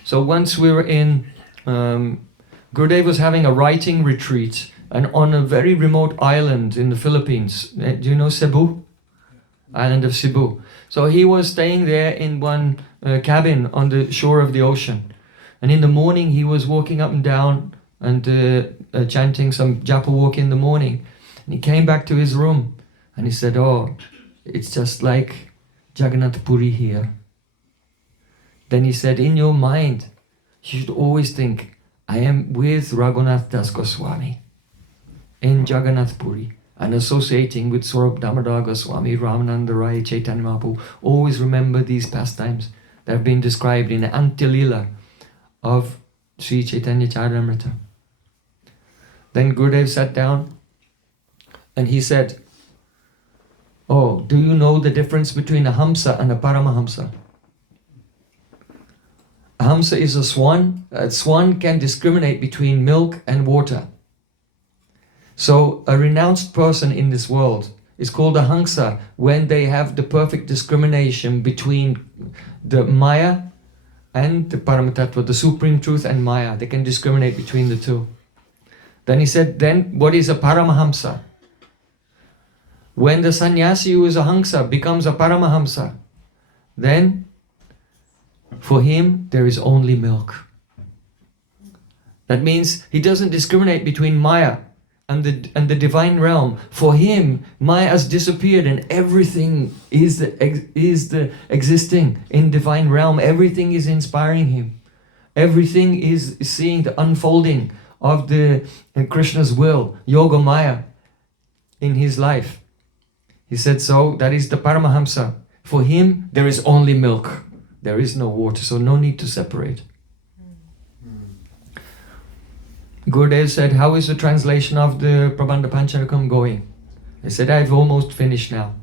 So once we were in, Gurudev was having a writing retreat and on a very remote island in the Philippines. Do you know Cebu? Island of Cebu. So he was staying there in one cabin on the shore of the ocean. And in the morning he was walking up and down and chanting some japa walk in the morning. And he came back to his room and he said, oh, it's just like Jagannath Puri here. Then he said, in your mind, you should always think, I am with Raghunath Das Goswami in Jagannath Puri. And associating with Swarup Damodar Goswami, Ramananda Rai, Chaitanya Mahaprabhu, always remember these pastimes that have been described in the Antya-lila of Sri Chaitanya Charitamrita. Then Gurudev sat down and he said, oh, do you know the difference between a Hamsa and a Paramahamsa? A Hamsa is a swan. A swan can discriminate between milk and water. So a renounced person in this world is called a Hamsa when they have the perfect discrimination between the Maya and the Paramatattva, the Supreme Truth and Maya. They can discriminate between the two. Then he said, then what is a Paramahamsa? When the sannyasi who is a Hamsa becomes a Paramahamsa, then for him there is only milk. That means he doesn't discriminate between Maya and the divine realm. For him, Maya has disappeared and everything is the existing in divine realm. Everything is inspiring him. Everything is seeing the unfolding of the Krishna's will, Yoga Maya, in his life. He said so, that is the Paramahamsa. For him, there is only milk. There is no water, so no need to separate. Gurudev said, how is the translation of the Prabandha Pancharakam going? I said, I've almost finished now.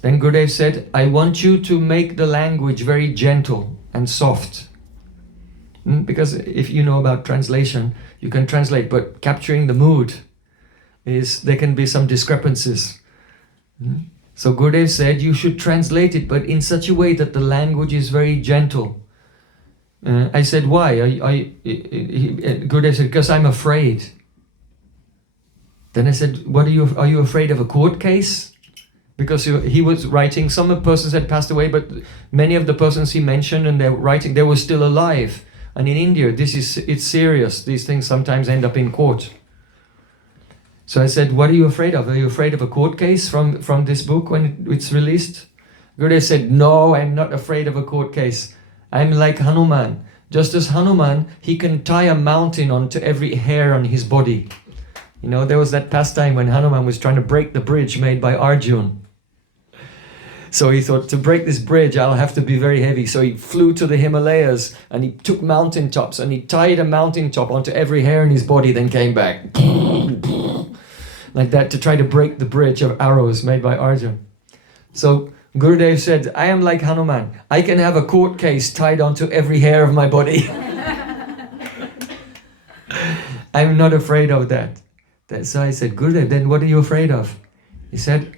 Then Gurudev said, I want you to make the language very gentle and soft. Because if you know about translation, you can translate, but capturing the mood, there can be some discrepancies. So Gurudev said, you should translate it, but in such a way that the language is very gentle. I said, why? Gurudev said, because I'm afraid. Then I said, are you afraid of a court case? Because he was writing, some persons had passed away, but many of the persons he mentioned and they were writing, they were still alive. And in India, it's serious. These things sometimes end up in court. So I said, what are you afraid of? Are you afraid of a court case from this book when it's released? Gurudev said, no, I'm not afraid of a court case. I'm like Hanuman. Just as Hanuman, he can tie a mountain onto every hair on his body. You know, there was that pastime when Hanuman was trying to break the bridge made by Arjun. So he thought, to break this bridge, I'll have to be very heavy. So he flew to the Himalayas and he took mountaintops and he tied a mountaintop onto every hair in his body, then came back. Like that, to try to break the bridge of arrows made by Arjun. So Gurudev said, I am like Hanuman. I can have a court case tied onto every hair of my body. I'm not afraid of that. So I said, Gurudev, then what are you afraid of? He said,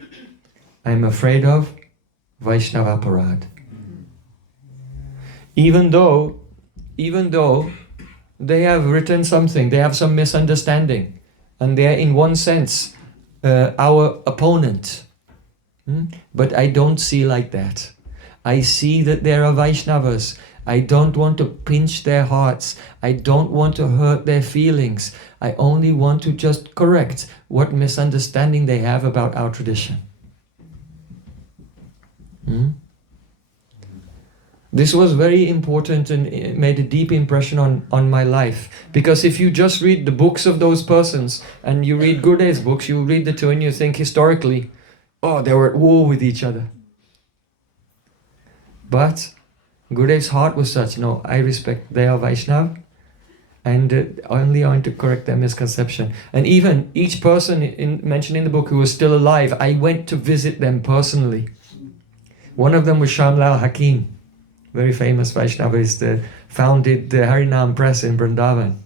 I'm afraid of Vaishnava Parad. Even though they have written something, they have some misunderstanding, and they are in one sense our opponent. But I don't see like that. I see that there are Vaishnavas. I don't want to pinch their hearts. I don't want to hurt their feelings. I only want to just correct what misunderstanding they have about our tradition. This was very important and it made a deep impression on my life. Because if you just read the books of those persons and you read Gurudev's books, you read the two and you think historically, oh, they were at war with each other. But Gurudev's heart was such, no, I respect, they are Vaishnav, and only I want to correct their misconception. And even each person mentioned in the book who was still alive, I went to visit them personally. One of them was Shamlal Hakim, very famous Vaishnavist, founded the Harinam Press in Vrindavan.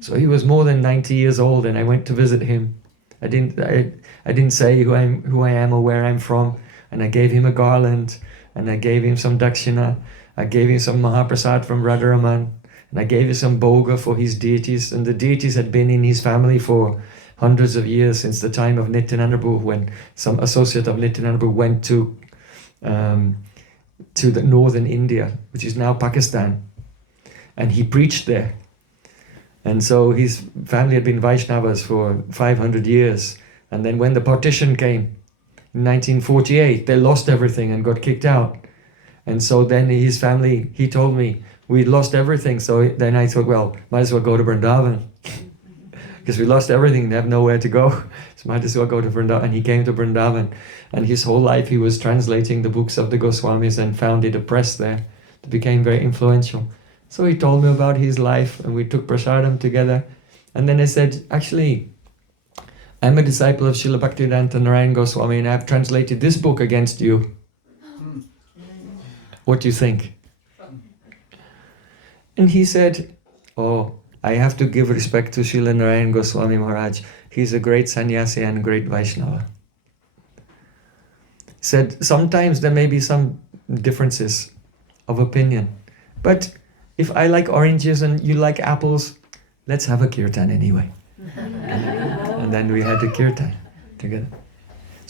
So he was more than 90 years old, and I went to visit him. I didn't say who I am or where I'm from, and I gave him a garland, and I gave him some dakshina, I gave him some Mahaprasad from Radharaman, and I gave him some bhoga for his deities, and the deities had been in his family for hundreds of years, since the time of Nityananda Prabhu, when some associate of Nityananda Prabhu went to the northern India, which is now Pakistan, and he preached there. And so his family had been Vaishnavas for 500 years. And then when the partition came in 1948, they lost everything and got kicked out. And so then his family, he told me, we lost everything. So then I thought, well, might as well go to Vrindavan. Because we lost everything, they have nowhere to go. So might as well go to Vrindavan. And he came to Vrindavan. And his whole life he was translating the books of the Goswamis and founded a press there. It became very influential. So he told me about his life and we took prasadam together. And then I said, actually, I'm a disciple of Srila Bhaktivedanta Narayana Goswami and I've translated this book against you. What do you think? And he said, oh, I have to give respect to Srila Narayana Gosvami Maharaja. He's a great sannyasi and a great Vaishnava. He said, sometimes there may be some differences of opinion, but if I like oranges and you like apples, let's have a kirtan anyway. And then we had a kirtan together.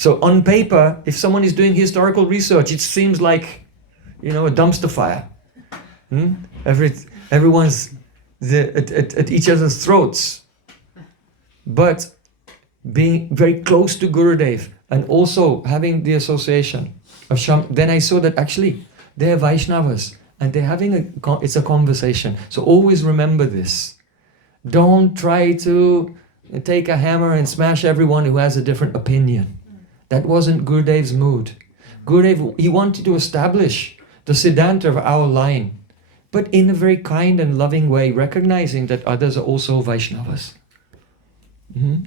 So on paper, if someone is doing historical research, it seems like, a dumpster fire. Everyone's at each other's throats. But being very close to Gurudev and also having the association of then I saw that actually they're Vaishnavas and they're having it's a conversation. So always remember this. Don't try to take a hammer and smash everyone who has a different opinion. That wasn't Gurudev's mood. Gurudev, he wanted to establish the Siddhanta of our line, but in a very kind and loving way, recognizing that others are also Vaishnavas.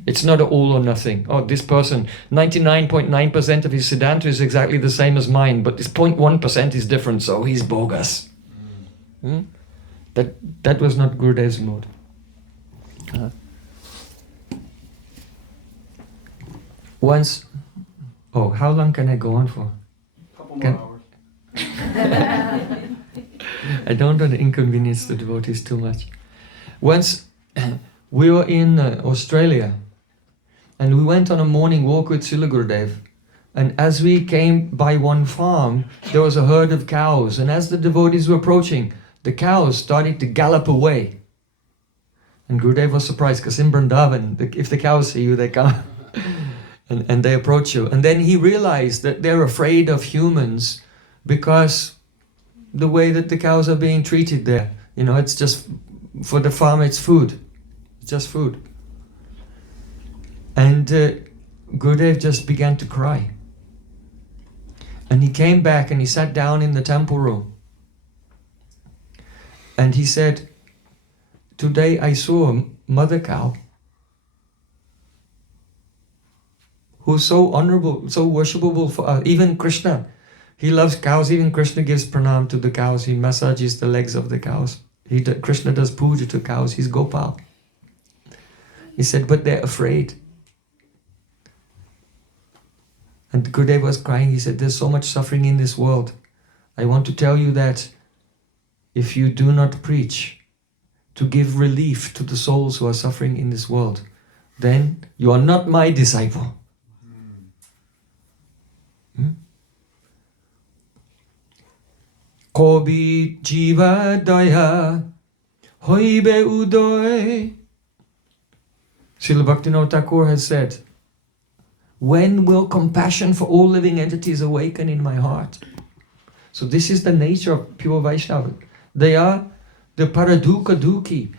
It's not all or nothing. Oh, this person, 99.9% of his Siddhanta is exactly the same as mine, but this 0.1% is different, so he's bogus. That was not Gurudev's mood. Once, how long can I go on for? Couple more hours. I don't want to inconvenience the devotees too much. Once we were in Australia and we went on a morning walk with Srila Gurudeva, and as we came by one farm, there was a herd of cows, and as the devotees were approaching, the cows started to gallop away. And Gurudeva was surprised because in Vrindavan, if the cows see you, they come and they approach you. And then he realized that they're afraid of humans because the way that the cows are being treated there, it's just for the farm, it's food. It's just food. And Gurudev just began to cry. And he came back and he sat down in the temple room. And he said, today I saw a mother cow who's so honorable, so worshipable for us. Even Krishna, he loves cows. Even Krishna gives pranam to the cows. He massages the legs of the cows. Krishna does puja to cows. He's Gopal. He said, but they're afraid. And Gurudeva was crying. He said, there's so much suffering in this world. I want to tell you that if you do not preach to give relief to the souls who are suffering in this world, then you are not my disciple. Kobi jiva daya hoibe udoy. Srila Bhaktivinoda Thakur has said, when will compassion for all living entities awaken in my heart? So this is the nature of pure Vaishnava. They are the paraduka duki.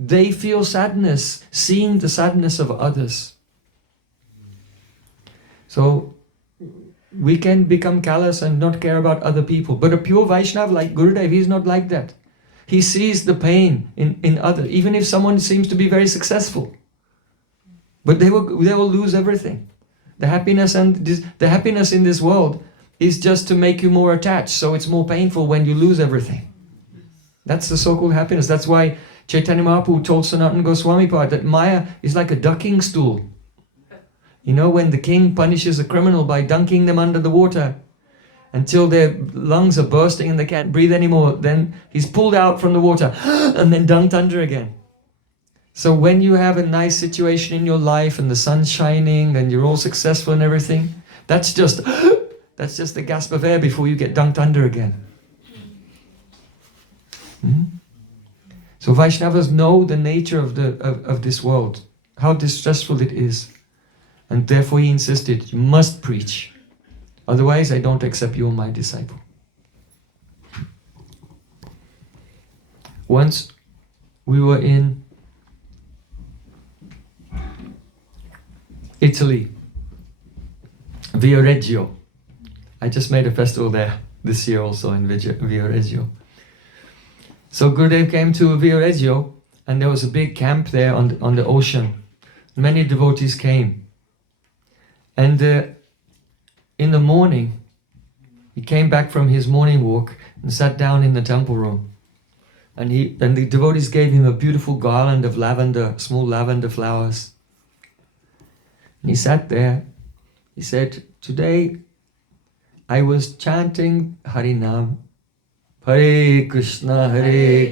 They feel sadness, seeing the sadness of others. So we can become callous and not care about other people. But a pure Vaishnava like Gurudev, he's not like that. He sees the pain in others, even if someone seems to be very successful. But they will lose everything. The happiness in this world is just to make you more attached, so it's more painful when you lose everything. That's the so-called happiness. That's why Chaitanya Mahaprabhu told Sanatana Goswami Maharaja that Maya is like a ducking stool. When the king punishes a criminal by dunking them under the water until their lungs are bursting and they can't breathe anymore, then he's pulled out from the water and then dunked under again. So when you have a nice situation in your life and the sun's shining and you're all successful and everything, that's just the gasp of air before you get dunked under again. So Vaishnavas know the nature of this world, how distressful it is. And therefore he insisted, you must preach. Otherwise I don't accept you as my disciple. Once we were in Italy, Viareggio. I just made a festival there this year also in Viareggio. So Gurudev came to Viareggio and there was a big camp there on the ocean. Many devotees came. And in the morning, he came back from his morning walk and sat down in the temple room. And the devotees gave him a beautiful garland of lavender, small lavender flowers. And he sat there. He said, today I was chanting Harinam. Hare Krishna,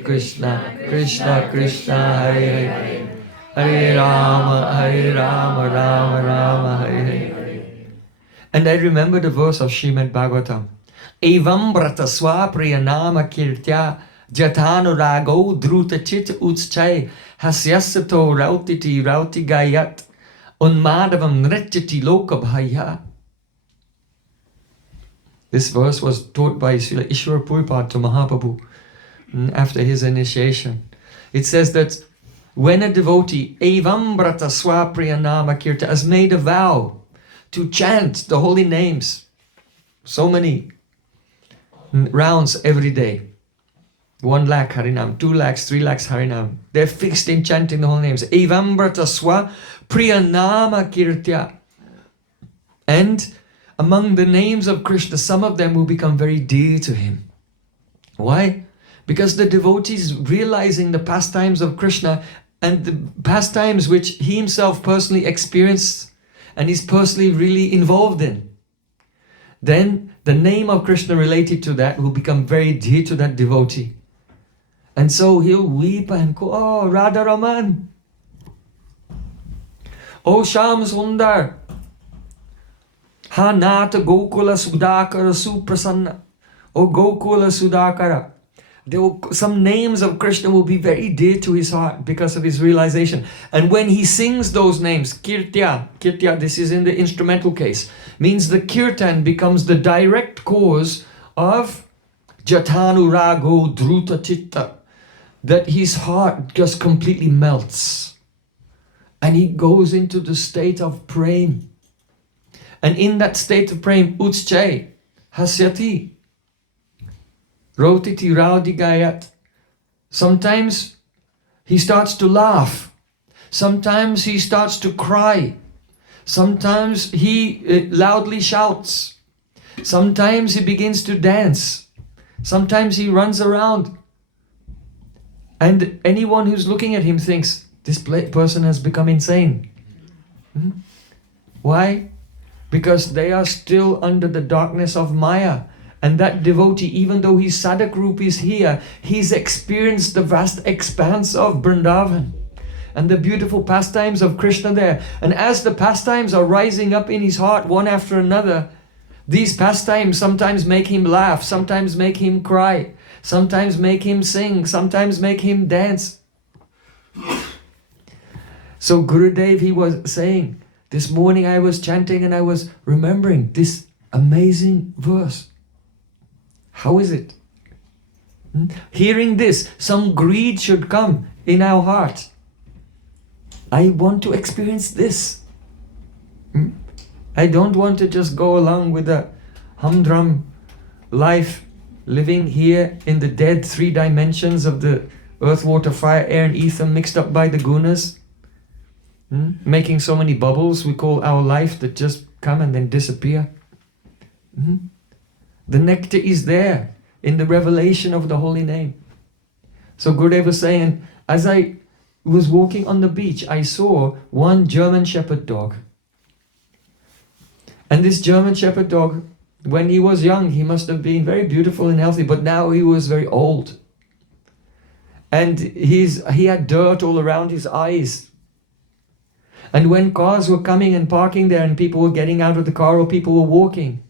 Krishna Krishna, Hare Hare, Hare Rama, Rama Rama, Hare Hare. And I remember the verse of Srimad Bhagavatam. Evam brata swapriya nama kirtya jatanu rago druta chit utschai hasyasato rautiti rauti gayat unmadavam nrityati lokabhaya. This verse was taught by Srila Ishwar Purpad to Mahaprabhu after his initiation. It says that when a devotee, Evam brata swapriya nama kirtya, has made a vow to chant the holy names, so many rounds every day, 1 lakh Harinam, 2 lakhs, 3 lakhs Harinam, they're fixed in chanting the holy names. Evam brata swapriya nama kirtya. And among the names of Krishna, some of them will become very dear to him. Why? Because the devotees realizing the pastimes of Krishna and the pastimes which he himself personally experienced and is personally really involved in, then the name of Krishna related to that will become very dear to that devotee. And so he'll weep and go, oh, Radha Raman, oh Sham Sundar, Hanata Gokula Sudakara Suprasanna, oh Gokula Sudakara. Some names of Krishna will be very dear to his heart because of his realization. And when he sings those names, Kirtya, this is in the instrumental case, means the Kirtan becomes the direct cause of Jatanu Rago Druta Chitta, that his heart just completely melts. And he goes into the state of prem. And in that state of prem, Utschai, Hasyati, Rotiti Raudi Gayat. Sometimes he starts to laugh. Sometimes he starts to cry. Sometimes he loudly shouts. Sometimes he begins to dance. Sometimes he runs around. And anyone who's looking at him thinks, this person has become insane. Why? Because they are still under the darkness of Maya. And that devotee, even though his sadhak group is here, he's experienced the vast expanse of Vrindavan and the beautiful pastimes of Krishna there. And as the pastimes are rising up in his heart one after another, these pastimes sometimes make him laugh, sometimes make him cry, sometimes make him sing, sometimes make him dance. So Gurudev, he was saying, this morning I was chanting and I was remembering this amazing verse. How is it? Hearing this, some greed should come in our heart. I want to experience this. I don't want to just go along with the humdrum life, living here in the dead 3 dimensions of the earth, water, fire, air and ether mixed up by the gunas. Making so many bubbles we call our life that just come and then disappear. The nectar is there in the revelation of the holy name. So Gurudeva was saying, as I was walking on the beach, I saw one German Shepherd dog. And this German Shepherd dog, when he was young, he must have been very beautiful and healthy, but now he was very old. And he had dirt all around his eyes. And when cars were coming and parking there and people were getting out of the car or people were walking,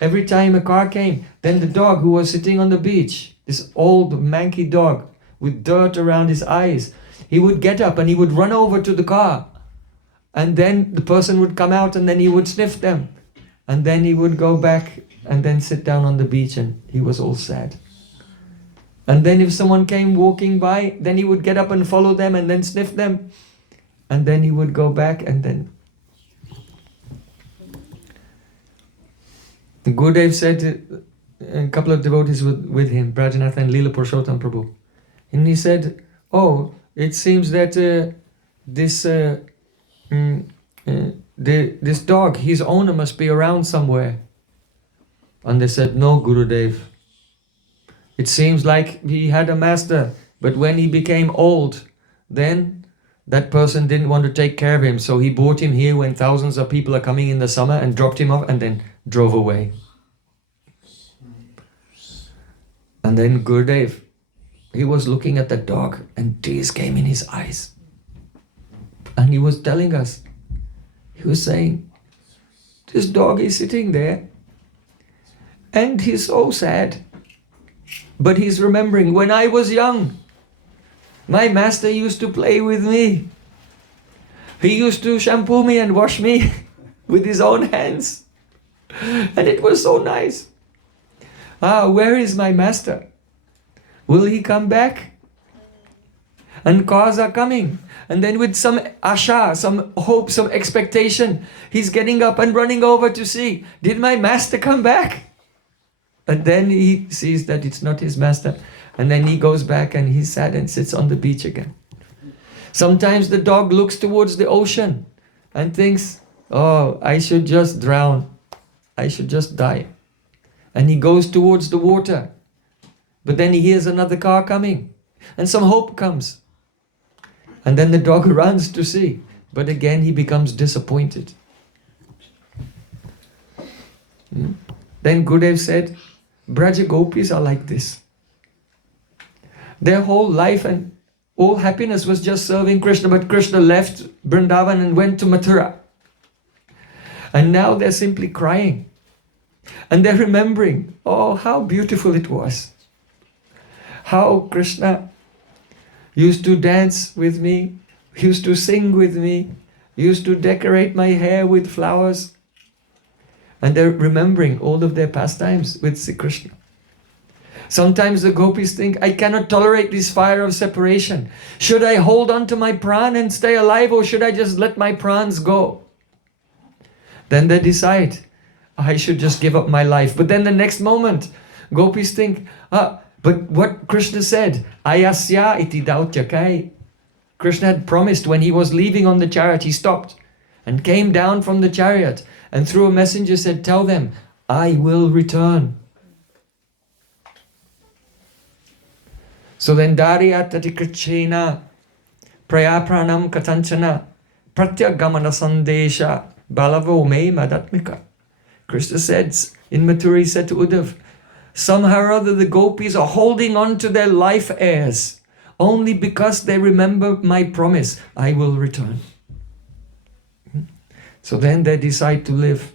every time a car came, then the dog who was sitting on the beach, this old manky dog with dirt around his eyes, he would get up and he would run over to the car. And then the person would come out and then he would sniff them. And then he would go back and then sit down on the beach and he was all sad. And then if someone came walking by, then he would get up and follow them and then sniff them. And then he would go back and then... Gurudev said to a couple of devotees with him, Brajanath and Leela Purushottam Prabhu. And he said, oh, it seems that this dog, his owner must be around somewhere. And they said, no, Gurudev. It seems like he had a master, but when he became old, then that person didn't want to take care of him, so he brought him here when thousands of people are coming in the summer and dropped him off and then drove away. And then Gurudev, he was looking at the dog and tears came in his eyes. And he was telling us, he was saying, This dog is sitting there and he's so sad. But he's remembering, when I was young, my master used to play with me. He used to shampoo me and wash me with his own hands. And it was so nice. Where is my master? Will he come back? And cars are coming. And then with some asha, some hope, some expectation, he's getting up and running over to see, did my master come back? And then he sees that it's not his master. And then he goes back and he's sad and sits on the beach again. Sometimes the dog looks towards the ocean and thinks, oh, I should just drown. I should just die. And he goes towards the water. But then he hears another car coming. And some hope comes. And then the dog runs to see. But again he becomes disappointed. Then Gurudev said, Braja Gopis are like this. Their whole life and all happiness was just serving Krishna, but Krishna left Vrindavan and went to Mathura. And now they're simply crying. And they're remembering, oh, how beautiful it was. How Krishna used to dance with me, used to sing with me, used to decorate my hair with flowers. And they're remembering all of their pastimes with Sri Krishna. Sometimes the gopis think, I cannot tolerate this fire of separation. Should I hold on to my pran and stay alive, or should I just let my prans go? Then they decide, I should just give up my life. But then the next moment, gopis think, but what Krishna said, Ayasya iti dautyakai. Krishna had promised when he was leaving on the chariot, he stopped and came down from the chariot and through a messenger said, tell them, I will return. So then Darya Tatikrachena Prayapranam Katanchana Pratyagamana Sandesha Balavo Me Madatmika. Krishna said in Mathura, he said to Uddhav, somehow or other the gopis are holding on to their life heirs only because they remember my promise, I will return. So then they decide to live.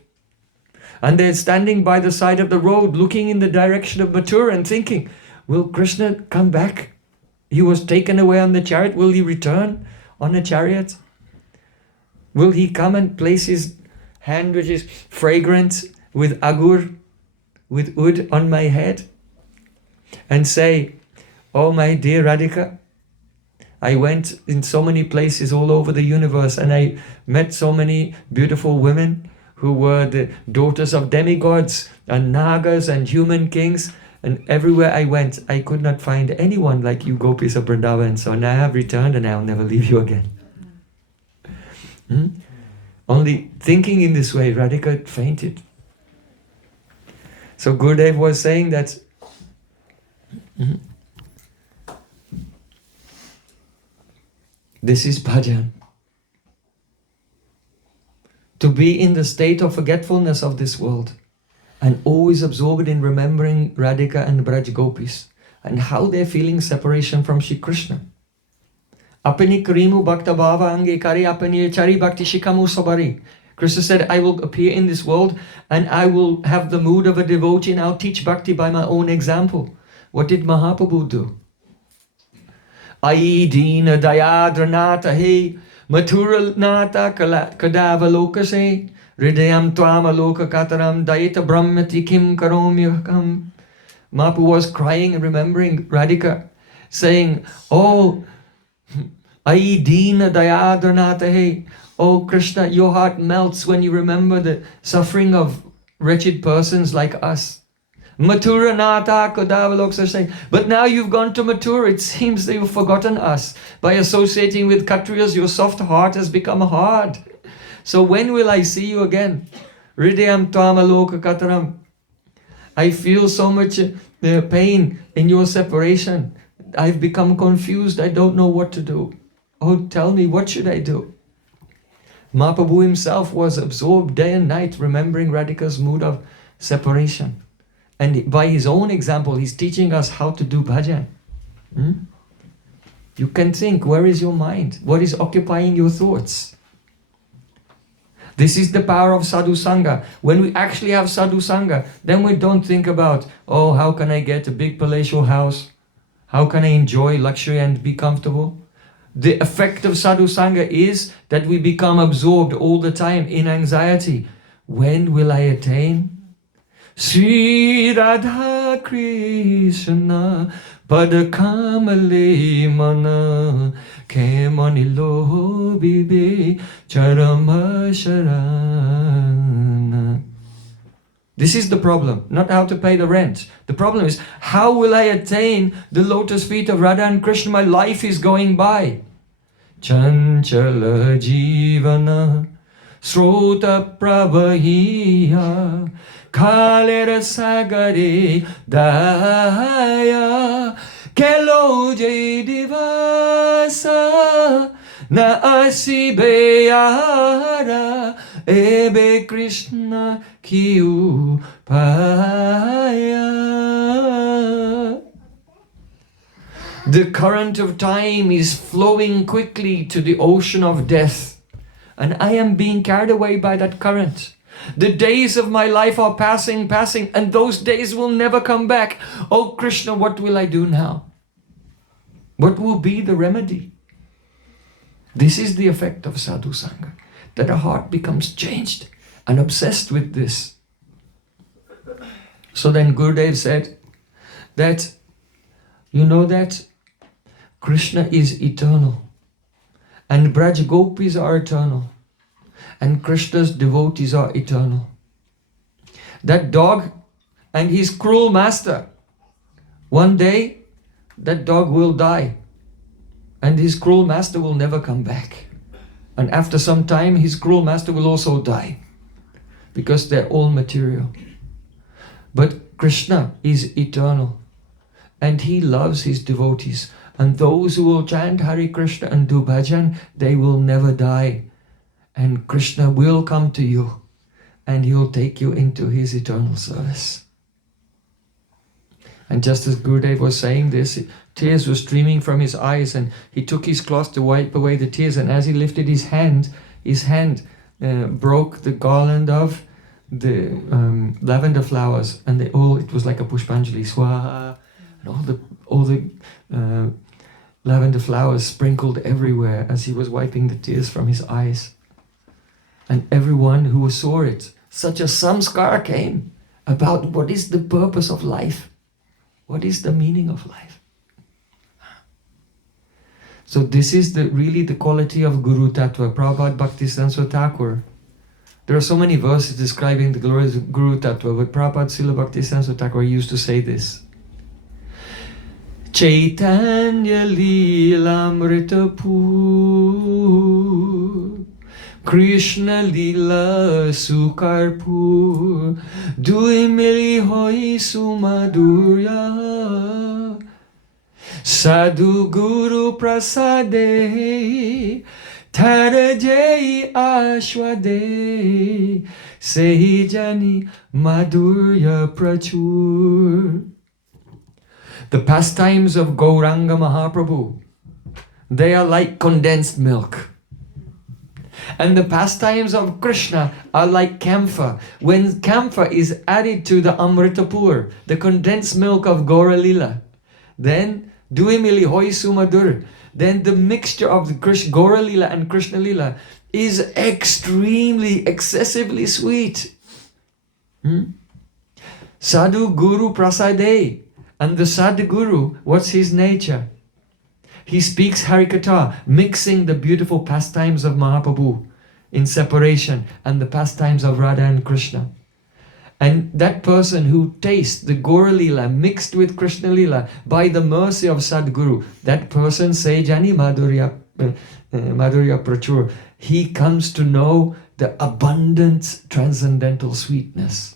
And they're standing by the side of the road looking in the direction of Mathura and thinking, will Krishna come back? He was taken away on the chariot. Will he return on a chariot? Will he come and place his hand, which is fragrant, with agur, with oud on my head? And say, oh my dear Radhika, I went in so many places all over the universe and I met so many beautiful women who were the daughters of demigods and nagas and human kings. And everywhere I went, I could not find anyone like you, gopis of Vrindavan. So now I have returned and I'll never leave you again. Only thinking in this way, Radhika fainted. So Gurudev was saying that this is bhajan. To be in the state of forgetfulness of this world and always absorbed in remembering Radhika and Braj Gopis and how they're feeling separation from Shri Krishna. Apani karimu bhakta bhava ange kari apani chari bhakti shikamu sabari. Krishna said, I will appear in this world and I will have the mood of a devotee and I'll teach bhakti by my own example. What did Mahaprabhu do? Ai dina dayadranata he mathura nata kadava lokase hridayam tvama loka kataram dayita brahmati kim karomyakam. Mahaprabhu was crying and remembering Radhika, saying, oh, ai dina dayadranata he. Oh Krishna, your heart melts when you remember the suffering of wretched persons like us. Mathura nata kodavaloks are saying, but now you've gone to Mathura, it seems that you've forgotten us. By associating with Kshatriyas, your soft heart has become hard. So when will I see you again? Hridayam tvama loka kataram. I feel so much pain in your separation. I've become confused, I don't know what to do. Oh, tell me, what should I do? Mahaprabhu himself was absorbed day and night remembering Radhika's mood of separation. And by his own example, he's teaching us how to do bhajan. You can think, where is your mind? What is occupying your thoughts? This is the power of sadhu sangha. When we actually have sadhu sangha, then we don't think about, oh, how can I get a big palatial house? How can I enjoy luxury and be comfortable? The effect of sadhu sangha is that we become absorbed all the time in anxiety. When will I attain? Sri Radha Krishna Pada Kamale Mana Kemani Lobibe Charama Sharana. This is the problem, not how to pay the rent. The problem is, how will I attain the lotus feet of Radha and Krishna? My life is going by. Chanchala Jivana Srota Prabhahiya Kalera Sagare Daya Kelo Jai Divasa Na Asibeyara Ebe Krishna Kiu Paya. The current of time is flowing quickly to the ocean of death, and I am being carried away by that current. The days of my life are passing, and those days will never come back. Oh Krishna, what will I do now? What will be the remedy? This is the effect of sadhu sangha, that the heart becomes changed and obsessed with this. So then Gurudev said that, you know that Krishna is eternal, and Braj Gopis are eternal, and Krishna's devotees are eternal. That dog and his cruel master, one day that dog will die, and his cruel master will never come back. And after some time, his cruel master will also die, because they're all material. But Krishna is eternal, and he loves his devotees. And those who will chant Hare Krishna and do bhajan, they will never die. And Krishna will come to you, and he will take you into his eternal service. And just as Gurudev was saying this, tears were streaming from his eyes, and he took his cloth to wipe away the tears, and as he lifted his hand broke the garland of the lavender flowers, and it was like a pushpanjali, swaha, and all the lavender flowers sprinkled everywhere as he was wiping the tears from his eyes. And everyone who saw it, such a samskar came about what is the purpose of life, what is the meaning of life. So this is really the quality of Guru Tattva. Prabhupada Bhaktisiddhanta Thakur. There are so many verses describing the glories of Guru Tattva, but Prabhupada Srila Bhaktisiddhanta Thakur used to say this. Chaitanya Leelamrita Pur, Krishna Leela Sukarpur, Dui Mili Hoi Sumadurya, Sadhu Guru Prasade, Tarajai Ashwade, Sehijani Madhurya Prachur. The pastimes of Gauranga Mahaprabhu, they are like condensed milk. And the pastimes of Krishna are like camphor. When camphor is added to the Amritapur, the condensed milk of Gaura Lila, then Duimili Hoi Sumadur, then the mixture of the Gaura Lila and Krishna Lila is extremely, excessively sweet. Sadhu Guru Prasade. And the Sadhguru, what's his nature? He speaks Harikatha, mixing the beautiful pastimes of Mahaprabhu in separation and the pastimes of Radha and Krishna. And that person who tastes the Gaura Lila mixed with Krishna Lila by the mercy of Sadhguru, that person, Sejani Madhurya Prachur, he comes to know the abundant transcendental sweetness.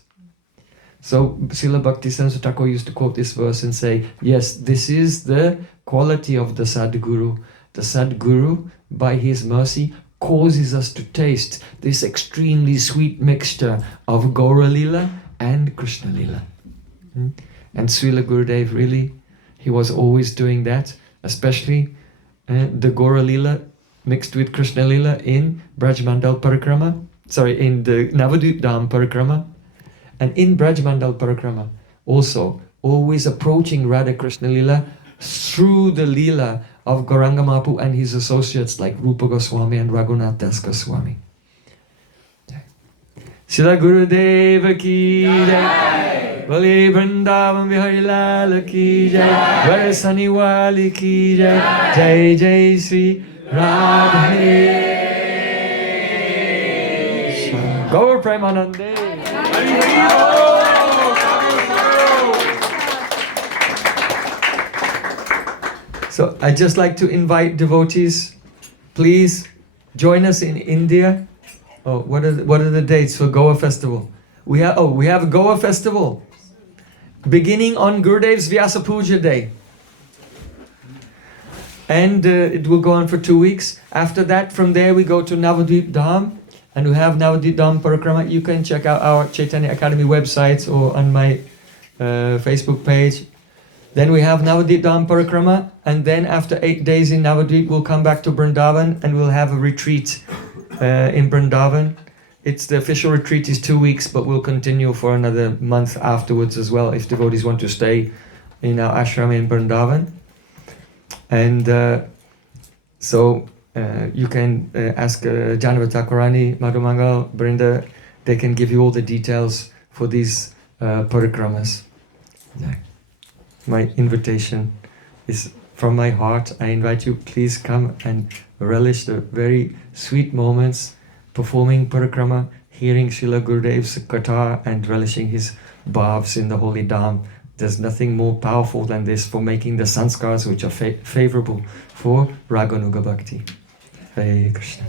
So Srila Bhaktisiddhanta Thakur used to quote this verse and say, yes, this is the quality of the Sadhguru. The Sadhguru, by his mercy, causes us to taste this extremely sweet mixture of Gaura Lila and Krishna Lila. And Srila Gurudev, really, he was always doing that, especially the Gaura Lila mixed with Krishna Lila in Braj Mandal Parikrama. in the Navadvip Dham Parikrama, and in Brajmandal Parikrama, also always approaching Radha Krishna Lila through the Lila of Gauranga Mahaprabhu and his associates like Rupa Goswami and Raghunath Das Goswami. Srila Gurudeva ki jai, Bale Vrindavan Bihari Lala ki jai, Varasani Wali ki jai, Jai Jai Sri Radhe. Gaur Premanande. So I'd just like to invite devotees, please join us in India. Oh, what are the dates for Goa Festival? We have a Goa Festival beginning on Gurudev's Vyasa Puja Day. And it will go on for 2 weeks. After that, from there we go to Navadvip Dham, and we have Navadvip Dham Parikrama. You can check out our Chaitanya Academy websites or on my Facebook page. Then we have Navadvip Dham Parikrama, and then after 8 days in Navadvip, we'll come back to Vrindavan and we'll have a retreat in Vrindavan. The official retreat is 2 weeks, but we'll continue for another month afterwards as well if devotees want to stay in our ashram in Vrindavan. And you can ask Janava Thakurani, Madhumangal, Brinda. They can give you all the details for these parikramas. My invitation is from my heart. I invite you, please come and relish the very sweet moments performing parikrama, hearing Srila Gurudev's katha and relishing his bhavs in the holy dham. There's nothing more powerful than this for making the sanskars which are favorable for Raganuga Bhakti. Hare Krishna.